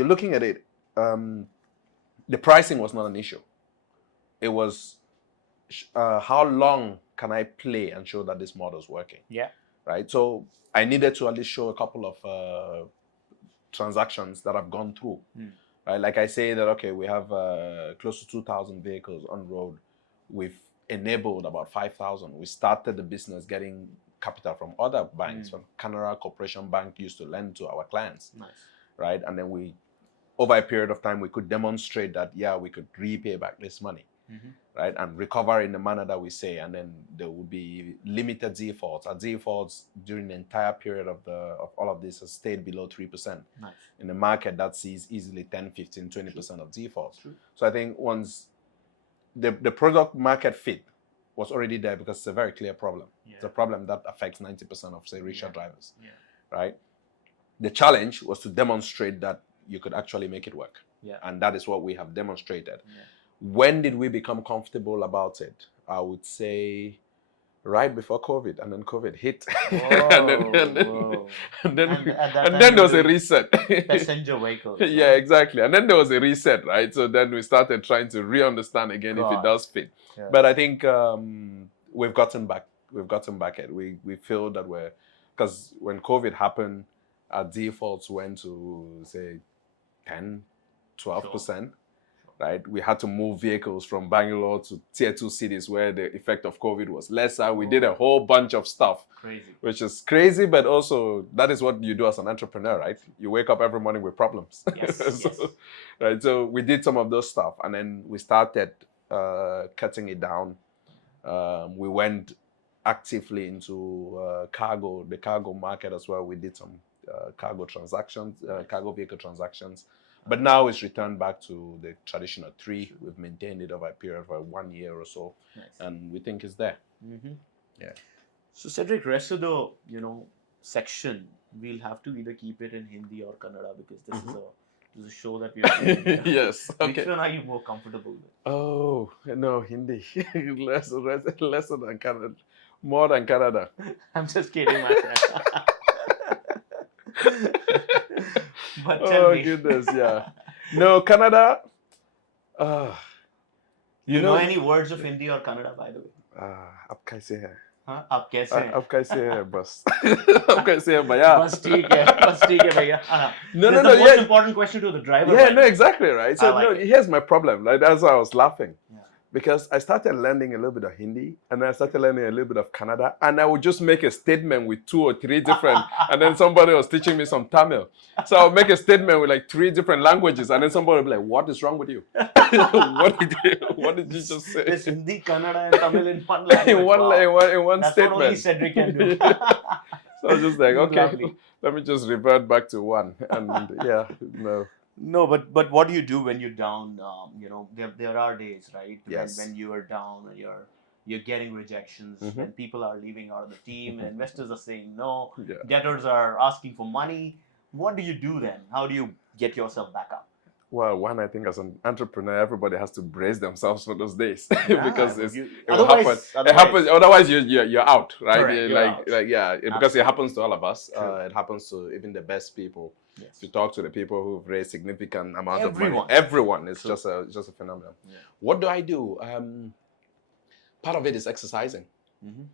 looking at it, the pricing was not an issue. It was how long can I play and show that this model is working? Yeah. Right? So I needed to at least show a couple of transactions that I've gone through. Right? Like I say that, okay, we have close to 2,000 vehicles on road. We've enabled about 5,000. We started the business getting capital from other banks, from Canara Corporation Bank used to lend to our clients. Nice. Right? And then over a period of time, we could demonstrate that, yeah, we could repay back this money. Right, and recover in the manner that we say, and then there would be limited defaults. Our defaults during the entire period of all of this has stayed below 3%. Nice. In the market, that sees easily 10, 15, 20% of defaults. True. So I think once the product market fit was already there, because it's a very clear problem. Yeah. It's a problem that affects 90% of, say, rickshaw drivers. Yeah. Right? The challenge was to demonstrate that you could actually make it work. Yeah. And that is what we have demonstrated. Yeah. When did we become comfortable about it? I would say right before COVID, and then COVID hit. Whoa, and then there was a reset. Passenger vehicles. Yeah, exactly. And then there was a reset, right? So then we started trying to re-understand again if it does fit. Yeah. But I think we've gotten back. We've gotten back at. We feel that because when COVID happened, our defaults went to say 10, 12%. Sure. Right, we had to move vehicles from Bangalore to tier 2 cities where the effect of COVID was lesser. We did a whole bunch of stuff, which is crazy, but also that is what you do as an entrepreneur, right? You wake up every morning with problems. Yes, yes. Right, so we did some of those stuff, and then we started cutting it down. We went actively into the cargo market as well. We did some cargo transactions, cargo vehicle transactions. But now it's returned back to the traditional 3. We've maintained it over a period of 1 year or so. Nice. And we think it's there. Yeah. So Cedric, rest of the section, we'll have to either keep it in Hindi or Kannada, because this is a show that we're doing. Yes. Okay. Which one are you more comfortable with? Oh, no, Hindi. less than Kannada. More than Kannada. I'm just kidding, my friend. But oh goodness, yeah. No, Kannada. You know any words of Hindi or Kannada, by the way? Ab kaise hai? Huh? Ab kaise hai? Ab kaise hai, bas. Ab kaise hai, bhaiya? Bas theek hai, bhaiya. No, the most important question to the driver. Yeah, no, exactly, right. So here's my problem. Like, that's why I was laughing. Yeah. because I started learning a little bit of Hindi, and then I started learning a little bit of Kannada, and I would just make a statement with 2 or 3 different, and then somebody was teaching me some Tamil. So I would make a statement with like 3 different languages, and then somebody would be like, "What is wrong with you? what did you just say?" This Hindi, Kannada, and Tamil in one language. in one, Wow. in one That's statement. what only Cedric can do. So I was just like, okay, Lovely. let me just revert back to one, and yeah, no. No, but what do you do when you're down? There are days, right? Yes. When you are down and you're getting rejections, Mhm. when people are leaving out of the team, and investors are saying no, Yeah. debtors are asking for money. What do you do then? How do you get yourself back up? Well, one, I think as an entrepreneur, everybody has to brace themselves for those days Yeah, because but it will happen. It happens. Otherwise, you're out, right? Correct, you're out. Because it Absolutely. happens to all of us. True. It happens to even the best people. Yes. If you talk to the people who've raised significant amount of Everyone. money, everyone, it's True. just a phenomenon. Yeah. What do I do? Part of it is exercising, Mhm.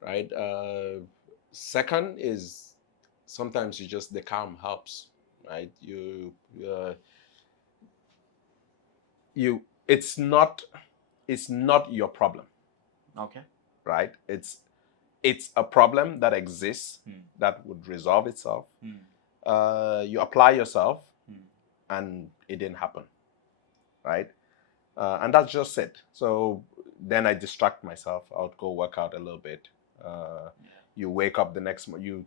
right? Second is sometimes the calm helps, right? It's not your problem, Okay. right? It's a problem that exists that would resolve itself. You apply yourself, and it didn't happen, right? And that's just it. So then I distract myself. I would go work out a little bit. You wake up the next morning.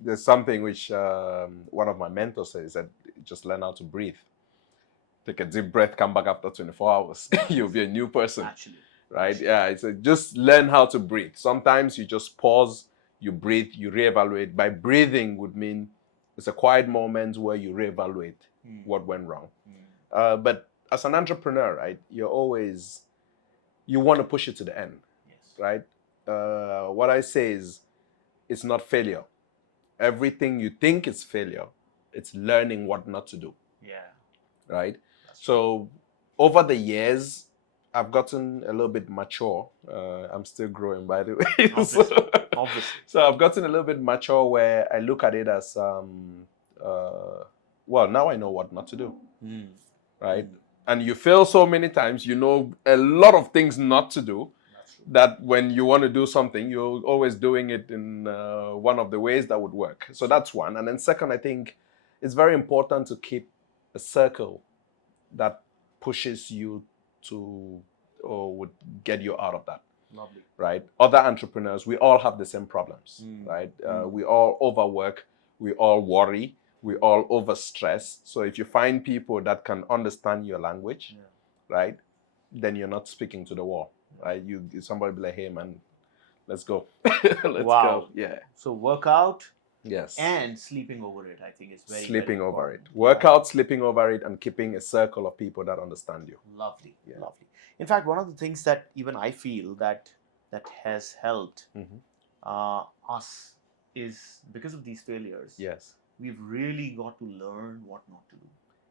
There's something which one of my mentors says, that just learn how to breathe. Take a deep breath, come back after 24 hours. You'll be a new person. Actually. Right? Yeah. It's just learn how to breathe. Sometimes you just pause, you breathe, you reevaluate. By breathing would mean it's a quiet moment where you reevaluate what went wrong. But as an entrepreneur, right, you want to push it to the end. Yes. Right? What I say is, it's not failure. Everything you think is failure, it's learning what not to do. Yeah. Right? So over the years, I've gotten a little bit mature. I'm still growing, by the way. Obviously. So I've gotten a little bit mature where I look at it as, well, now I know what not to do. Right? And you fail so many times, you know a lot of things not to do, that when you want to do something, you're always doing it in one of the ways that would work. So that's one. And then second, I think it's very important to keep a circle that pushes you to, or would get you out of that. Lovely. Right? Other entrepreneurs, we all have the same problems, right? We all overwork, we all worry, we all overstress. So if you find people that can understand your language, right, then you're not speaking to the wall, right? Somebody be like, hey man, let's go. Let's go. Yeah. So workout. Yes. And sleeping over it, I think, is very sleeping very over it. important. Workout, sleeping over it, and keeping a circle of people that understand you. Lovely. Lovely. In fact, one of the things that even I feel that has helped us is because of these failures. Yes. We've really got to learn what not to do.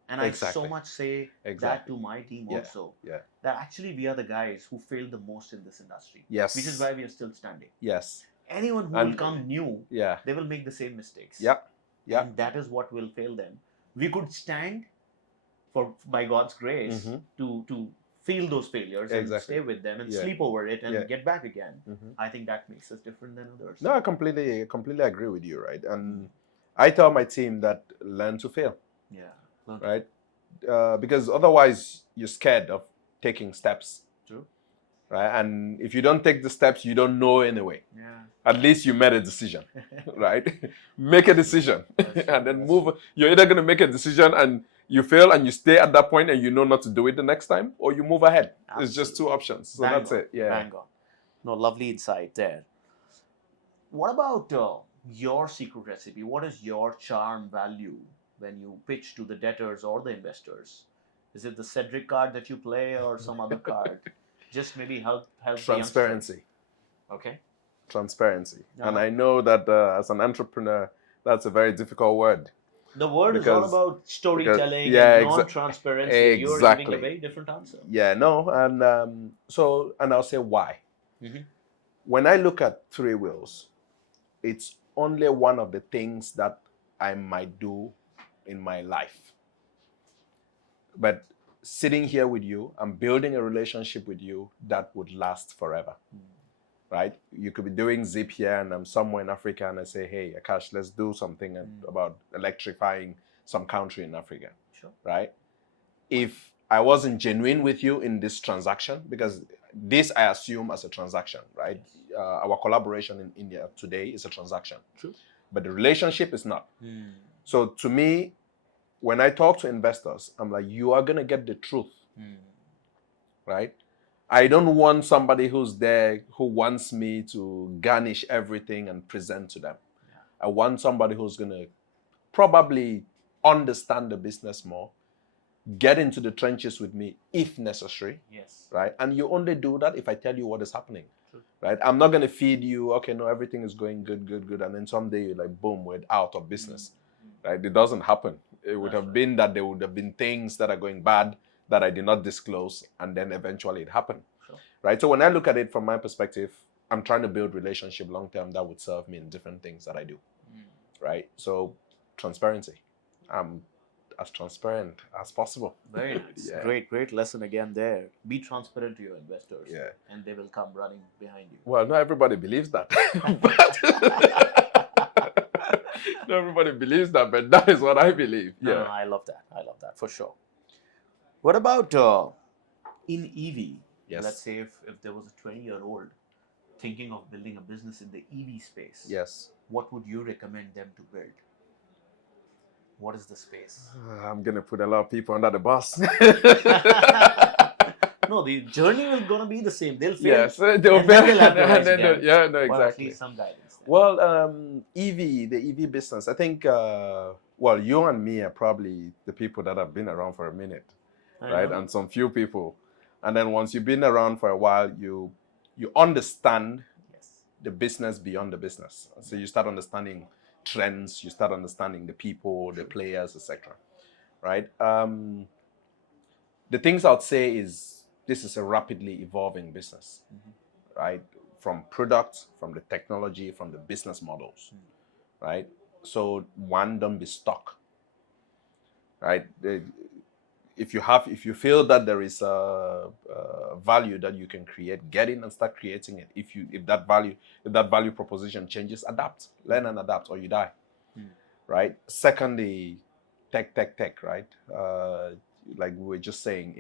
And I so much say that to my team also. Yeah. That actually we are the guys who failed the most in this industry. Yes. Which is why we are still standing. Yes. Anyone who will come new, they will make the same mistakes. Yep. And that is what will fail them. We could stand by God's grace to feel those failures and stay with them and sleep over it and get back again. I think that makes us different than others. No, I completely agree with you, right? And I tell my team that learn to fail. Yeah. Right? Because otherwise you're scared of taking steps. True. Right? And if you don't take the steps, you don't know anyway. Yeah. At least you made a decision, right? Make a decision and then move. True. You're either going to make a decision and you fail and you stay at that point and you know not to do it the next time, or you move ahead. Absolutely. It's just 2 options. So that's it. Yeah. Bang on. No, lovely insight there. What about your secret recipe? What is your charm value when you pitch to the debtors or the investors? Is it the Cedric card that you play or some other card? Just maybe help transparency. Okay. Transparency. And I know that as an entrepreneur, that's a very difficult word. The word is all about storytelling and non-transparency. Exactly. You're giving a very different answer. Yeah, no. And and I'll say why. When I look at 3 wheels, it's only one of the things that I might do in my life. But sitting here with you and building a relationship with you that would last forever. Right? You could be doing Zypp here and I'm somewhere in Africa and I say, hey, Akash, let's do something about electrifying some country in Africa. Sure. Right? If I wasn't genuine with you in this transaction, because this I assume as a transaction, right? Yes. Our collaboration in India today is a transaction. True. But the relationship is not. So to me, when I talk to investors, I'm like, you are going to get the truth. Right? I don't want somebody who's there who wants me to garnish everything and present to them. Yeah. I want somebody who's going to probably understand the business more, get into the trenches with me if necessary. Yes. Right? And you only do that if I tell you what is happening. True. Right? I'm not going to feed you, okay, no, everything is going good. And then someday you're like, boom, we're out of business. Right? It doesn't happen. It would have been that there would have been things that are going bad that I did not disclose, and then eventually it happened. Sure. Right? So when I look at it from my perspective, I'm trying to build relationship long term that would serve me in different things that I do. Right? So transparency. I'm as transparent as possible. Very nice. Yeah. Great lesson again there. Be transparent to your investors. Yeah. And they will come running behind you. Well, not everybody believes that. Not everybody believes that, but that is what I believe. No, Yeah. no, I love that for sure. What about in EV? Yes. Let's say if there was a 20-year-old thinking of building a business in the EV space. Yes. What would you recommend them to build? What is the space? I'm going to put a lot of people under the bus. No, the journey is going to be the same. They'll fail. Yes, they'll fail. Yeah, no, exactly. At least some guidance. There. Well, the EV business, I think, well, you and me are probably the people that have been around for a minute, right? And some few people. And then once you've been around for a while, you understand the business beyond the business. So you start understanding trends, you start understanding the people, the players, etc. Right? The things I'd say is this is a rapidly evolving business, right? From products, from the technology, from the business models, right? So one, don't be stuck, right? If you feel that there is a value that you can create, get in and start creating it. If that value proposition changes, adapt, learn and adapt, or you die, right? Secondly, tech, right? Like we were just saying,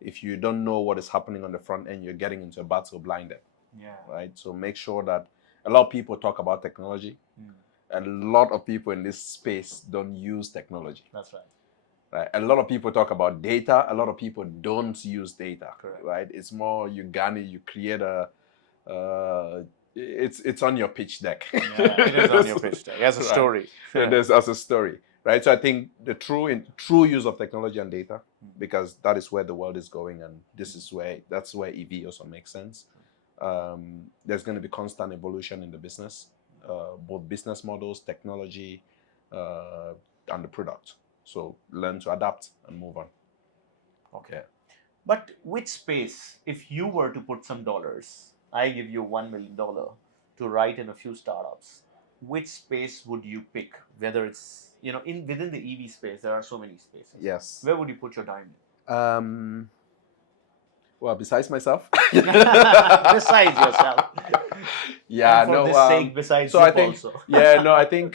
if you don't know what is happening on the front end, you're getting into a battle blinded. Yeah. Right. So make sure that a lot of people talk about technology. A lot of people in this space don't use technology. That's right. Right. A lot of people talk about data. A lot of people don't use data. Correct. Right. It's more you create it's on your pitch deck. Yeah, it is on your pitch deck. As a story. Right. As a story. Right. So I think the true use of technology and data, because that is where the world is going, and that's where EV also makes sense. There's going to be constant evolution in the business, both business models, technology, and the product. So learn to adapt and move on. Okay. Yeah. But which space, if you were to put some dollars, I give you $1 million to write in a few startups, which space would you pick? Whether it's, within the EV space, there are so many spaces. Yes. Where would you put your dime in? Well, besides myself. Besides yourself. Yeah, and for no. This sake, besides so Zypp I think, also. Yeah, no. I think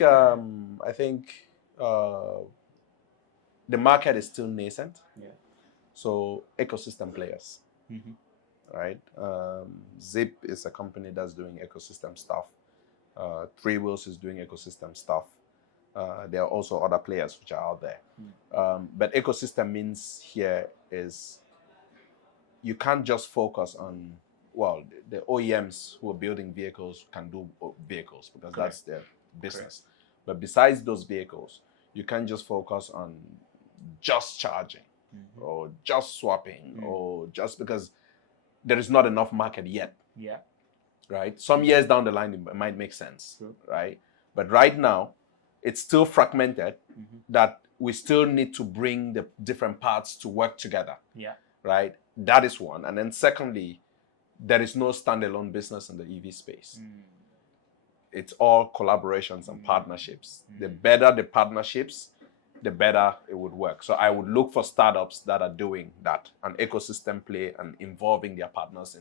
the market is still nascent. Yeah. So ecosystem players, right? Zypp is a company that's doing ecosystem stuff. Three Wheels is doing ecosystem stuff. There are also other players which are out there. But ecosystem means here is you can't just focus on, well, the OEMs who are building vehicles can do vehicles because that's their business. But besides those vehicles, you can't just focus on just charging or just swapping or just because there is not enough market yet. Yeah. Right? Some years down the line, it might make sense. Right? But right now, it's still fragmented that we still need to bring the different parts to work together. Yeah. Right? That is one. And then secondly, there is no standalone business in the EV space. It's all collaborations and partnerships. The better the partnerships, the better it would work. So I would look for startups that are doing that, an ecosystem play and involving their partners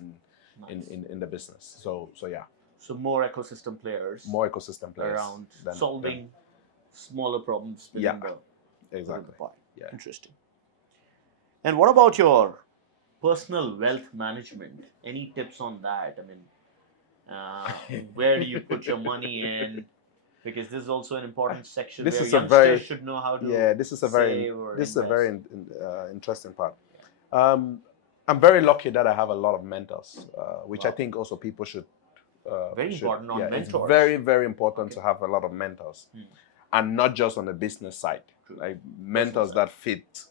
in the business. So yeah. So more ecosystem players. More ecosystem players around solving smaller problems within the pie. Yeah. Interesting. And what about your personal wealth management? Any tips on that? I mean, where do you put your money in? Because this is also an important section This where is a youngsters very should know how to this is a very save or this is a invest. very interesting part. I'm very lucky that I have a lot of mentors, which I think also people should. Very important on It's mentors. very, very important to have a lot of mentors, and not just on the business side. Like mentors that fit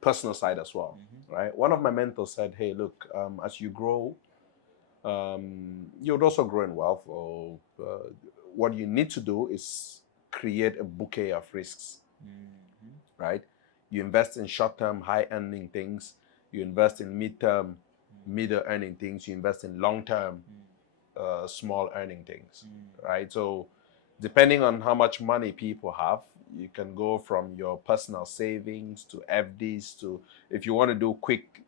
personal side as well, right? One of my mentors said, "Hey, look, as you grow, you would also grow in wealth. Or what you need to do is create a bouquet of risks, right? You invest in short-term, high-earning things. You invest in mid-term, middle-earning things. You invest in long-term." Small earning things, right? So depending on how much money people have, you can go from your personal savings to FDs to, if you want to do quick,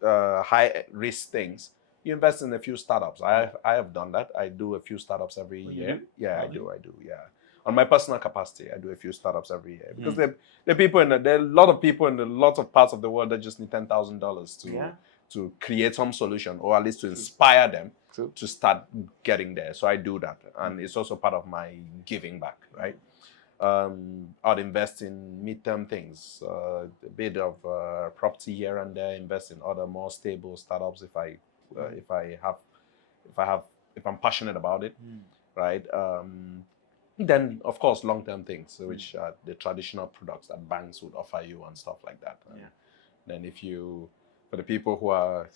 high risk things, you invest in a few startups. I have done that. I do a few startups every year. Yeah, I do. Yeah. On my personal capacity, I do a few startups every year because there are a lot of people in lots of parts of the world that just need $10,000 to create some solution, or at least to inspire them to start getting there. So I do that, and it's also part of my giving back, right? I'd invest in midterm things, a bit of property here and there, invest in other more stable startups if I'm passionate about it, right? Then of course long-term things, which are the traditional products that banks would offer you and stuff like that. And then for the people who are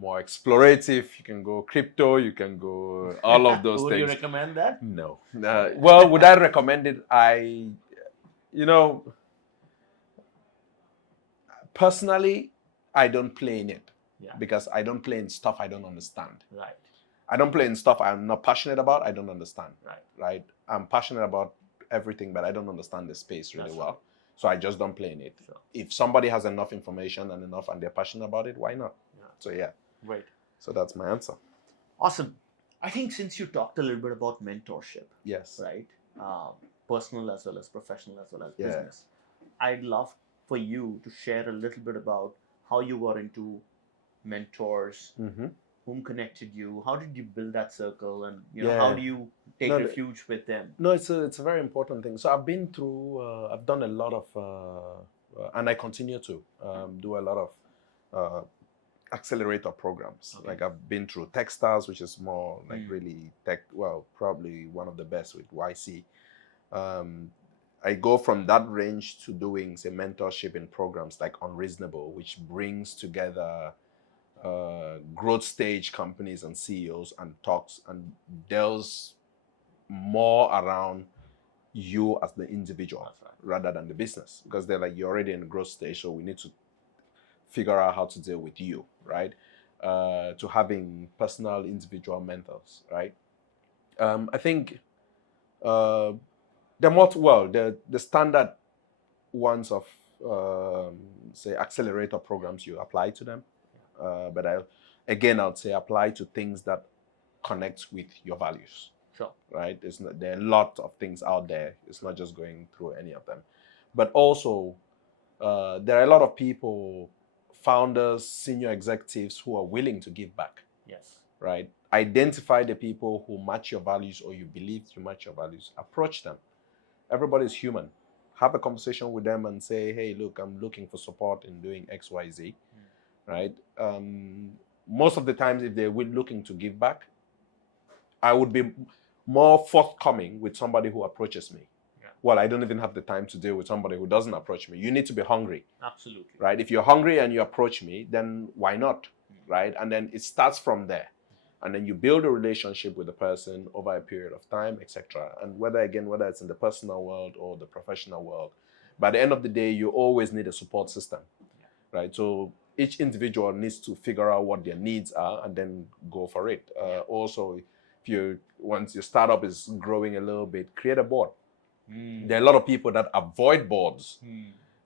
more explorative, you can go crypto, you can go all of those Would things. you recommend that? No. Well, would I recommend it? Personally, I don't play in it because I don't play in stuff I don't understand. Right. I don't play in stuff I'm not passionate about, I don't understand. Right? I'm passionate about everything, but I don't understand the space really well. So I just don't play in it. Sure. If somebody has enough information and they're passionate about it, why not? So yeah. Right. So that's my answer. Awesome. I think since you talked a little bit about mentorship, yes, right, personal as well as professional as well as business, I'd love for you to share a little bit about how you got into mentors, whom connected you, how did you build that circle, and how do you take refuge with them? No, it's a very important thing. So I've been through, I've done a lot of, and I continue to do a lot of accelerator programs. Like I've been through Techstars, which is more like really tech, well, probably one of the best with YC. I go from that range to doing, say, mentorship in programs like Unreasonable, which brings together growth stage companies and CEOs and talks and deals more around you as the individual rather than the business, because they're like, you're already in the growth stage, so we need to figure out how to deal with you, right? To having personal individual mentors, right? I think the standard ones of say accelerator programs, you apply to them, but I'd say apply to things that connect with your values. Sure. Right? There are a lot of things out there. It's not just going through any of them, but also there are a lot of people, founders, senior executives who are willing to give back. Yes. Right? Identify the people who match your values or you believe you match your values. Approach them. Everybody's human. Have a conversation with them and say, hey, look, I'm looking for support in doing X, Y, Z. Right? Most of the times, if they're looking to give back, I would be more forthcoming with somebody who approaches me. Well, I don't even have the time to deal with somebody who doesn't approach me. You need to be hungry. Absolutely. Right? If you're hungry and you approach me, then why not? Right? And then it starts from there. And then you build a relationship with the person over a period of time, etc. And whether it's in the personal world or the professional world, by the end of the day, you always need a support system. Right? So each individual needs to figure out what their needs are and then go for it. Also, once your startup is growing a little bit, create a board. There are a lot of people that avoid boards,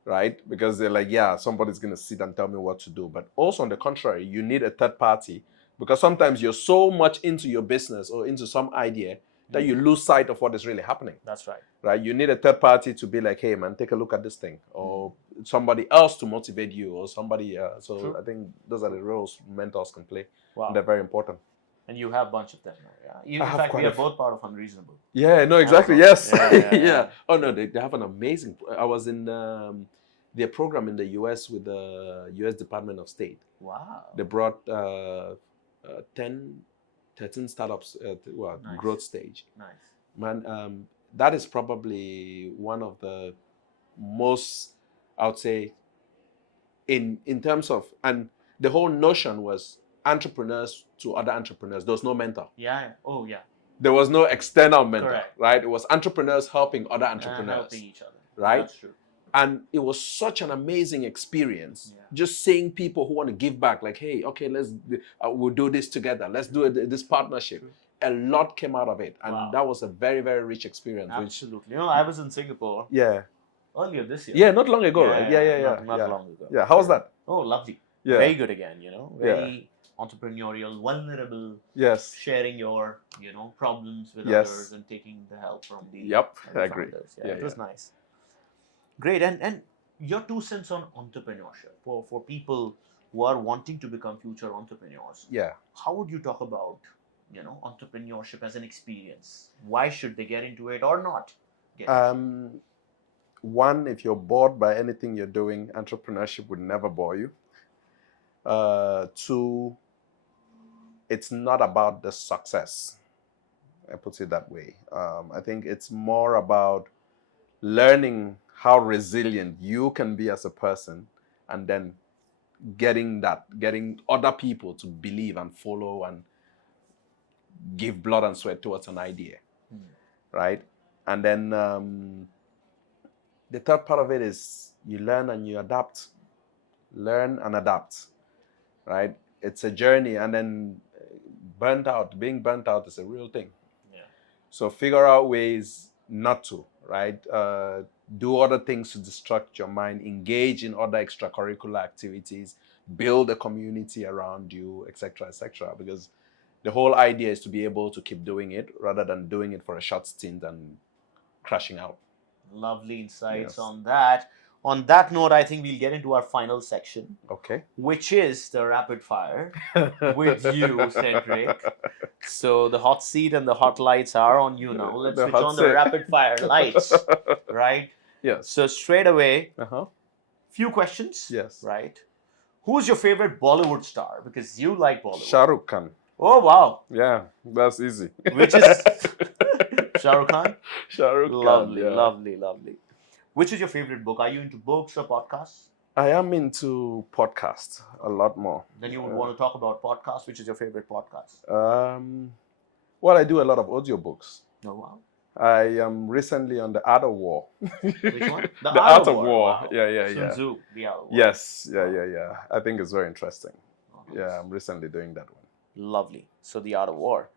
right? Because they're like, yeah, somebody's going to sit and tell me what to do. But also on the contrary, you need a third party, because sometimes you're so much into your business or into some idea that you lose sight of what is really happening. That's right. Right? You need a third party to be like, hey, man, take a look at this thing. Or somebody else to motivate you, or somebody. So True. I think those are the roles mentors can play. Wow. And they're very important. And you have a bunch of them now, yeah? I In have fact, quite we a are both part of Unreasonable. Yeah, no, exactly. Amazon. Yes. Yeah. Oh, no, they have an amazing. I was in their program in the US with the US Department of State. Wow. They brought 13 startups at Nice. growth stage. Nice. Man, that is probably one of the most, I would say, in terms of, and the whole notion was entrepreneurs to other entrepreneurs. There was no mentor. Yeah. Oh, yeah. There was no external mentor. Correct. Right? It was entrepreneurs helping other entrepreneurs. Helping each other. Right? That's true. And it was such an amazing experience. Yeah. Just seeing people who want to give back, like, hey, okay, we'll do this together. Let's do this partnership. True. A lot came out of it, and Wow. that was a very, very rich experience. Absolutely. I was in Singapore earlier this year. Yeah, not long ago, right? Yeah. Not long ago. Yeah, how was that? Oh, lovely. Yeah. Very good again, very entrepreneurial, vulnerable. Yes. Sharing your, problems with Yes. others and taking the help from the Yep, the I agree. founders. Yeah, It was nice. Great. And your 2 cents on entrepreneurship for people who are wanting to become future entrepreneurs. Yeah. How would you talk about, entrepreneurship as an experience? Why should they get into it or not? One, if you're bored by anything you're doing, entrepreneurship would never bore you. 2, it's not about the success. I put it that way. I think it's more about learning how resilient you can be as a person, and then getting other people to believe and follow and give blood and sweat towards an idea. Right? And then the third part of it is you learn and you adapt. Learn and adapt. Right? It's a journey, and then being burnt out is a real thing. Yeah. So figure out ways not to, right? Do other things to distract your mind, engage in other extracurricular activities, build a community around you, etc., etc. Because the whole idea is to be able to keep doing it rather than doing it for a short stint and crashing out. Lovely insights Yes. on that. On that note, I think we'll get into our final section, Okay. which is the rapid fire with you, Cedric. So the hot seat and the hot lights are on you now. Let's The switch hot on the seat. rapid fire lights, right? Yes. So straight away, Uh-huh. few questions. Yes. Right. Who's your favorite Bollywood star? Because you like Bollywood. Shah Rukh Khan. Oh, wow. Yeah, that's easy. Which is Shah Rukh Khan? Shah Rukh Khan. Lovely, Yeah. lovely. Which is your favorite book? Are you into books or podcasts? I am into podcasts a lot more. Then you would want to talk about podcasts. Which is your favorite podcast? Well, I do a lot of audiobooks. Oh, wow. I am recently on The Art of War. Which one? The Art of War. Wow. Yeah. Sun Tzu, The Art of War. Yes. Yeah. I think it's very interesting. Oh, nice. Yeah, I'm recently doing that one. Lovely. So The Art of War.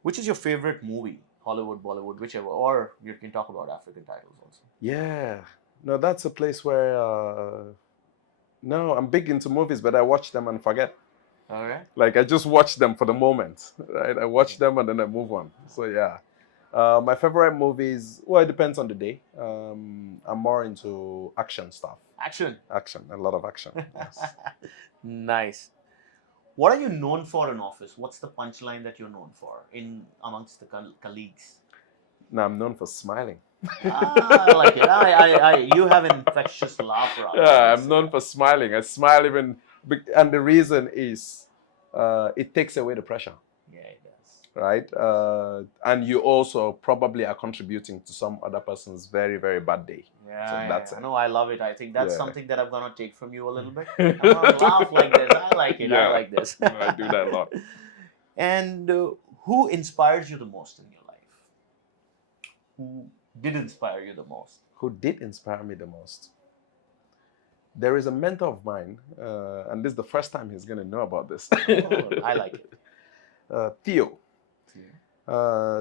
Which is your favorite movie? Hollywood, Bollywood, whichever. Or you can talk about African titles also. Yeah. No, that's a place where... no, I'm big into movies, but I watch them and forget. All right. Like, I just watch them for the moment, right? I watch them and then I move on. So, yeah. My favorite movies, well, it depends on the day. I'm more into action stuff. Action. A lot of action. Yes. Nice. What are you known for in office? What's the punchline that you're known for amongst the colleagues? Now, I'm known for smiling. I like it. You have an infectious laugh. Yeah, I'm known for smiling. I smile even, and the reason is it takes away the pressure. Yeah, it does. Right? And you also probably are contributing to some other person's very, very bad day. Yeah, So that's it. No, I love it. I think that's Yeah. something that I'm going to take from you a little bit. I'm going to laugh like this. I like it. Yeah. I like this. No, I do that a lot. And who inspires you the most in your life? Who did inspire you the most? Who did inspire me the most? There is a mentor of mine, and this is the first time he's going to know about this. Oh, I like it. Theo.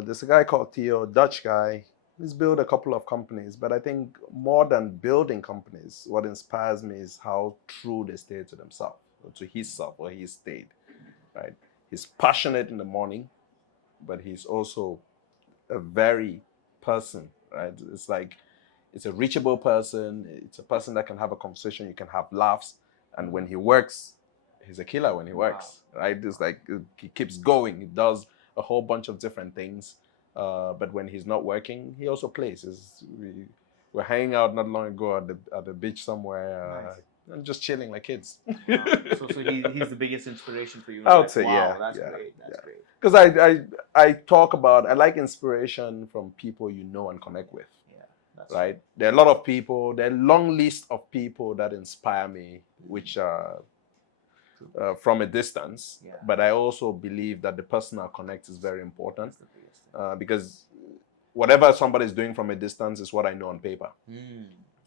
There's a guy called Theo, Dutch guy. He's built a couple of companies, but I think more than building companies, what inspires me is how true they stay to themselves, or to himself, or he stayed, right? He's passionate in the morning, but he's also a very person, right? It's like it's a reachable person. It's a person that can have a conversation. You can have laughs, and when he works, he's a killer. When he works, right? It's like he keeps going. He does a whole bunch of different things. But when he's not working, he also plays. We were hanging out not long ago at the beach somewhere. Nice. And just chilling like kids. Wow. So he's the biggest inspiration for you. I would say, wow, yeah, that's yeah, great. That's yeah. great. Because I talk about, I like inspiration from people you know and connect with. Yeah, that's right. There are a lot of people. There are a long list of people that inspire me, which are from a distance. Yeah. But I also believe that the personal connect is very important, That's the biggest thing. because whatever somebody is doing from a distance is what I know on paper,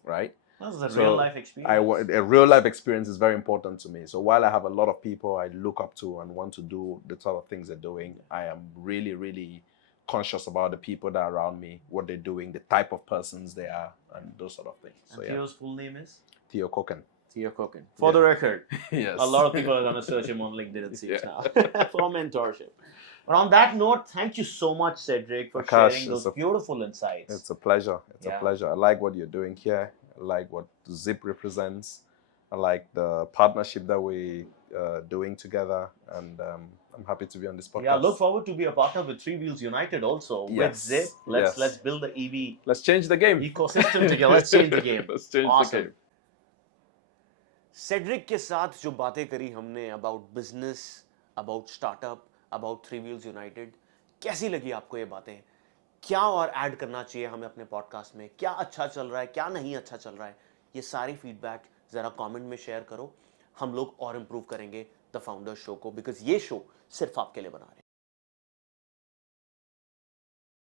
right? That's a So real life experience. a real life experience is very important to me. So while I have a lot of people I look up to and want to do the sort of things they're doing, I am really, really conscious about the people that are around me, what they're doing, the type of persons they are, and those sort of things. And Theo's full name is? Theo Koken. Theo Koken. For the record, Yes. a lot of people are going to search him on LinkedIn and see it now for mentorship. But on that note, thank you so much, Cedric, for Akash, sharing those it's beautiful insights. It's a pleasure. It's Yeah. a pleasure. I like what you're doing here. I like what Zypp represents. I like the partnership that we're doing together, and I'm happy to be on this podcast. Yeah, look forward to be a partner with Three Wheels United also with Yes, Zypp. yes. Let's build the EV Let's change the game. ecosystem together. Let's change the game. Let's change Awesome. the game. Cedric के साथ जो बातें करी हमने about business, about startup, about three wheels United, कैसी लगी आपको ये बातें? क्या और ऐड करना चाहिए हमें अपने पॉडकास्ट में? क्या अच्छा चल रहा है, क्या नहीं अच्छा चल रहा है? ये सारी फीडबैक ज़रा कमेंट में शेयर करो. हम लोग और इम्प्रूव करेंगे द फाउंडर्स शो को, बिकॉज ये शो सिर्फ आपके लिए बना रहे हैं.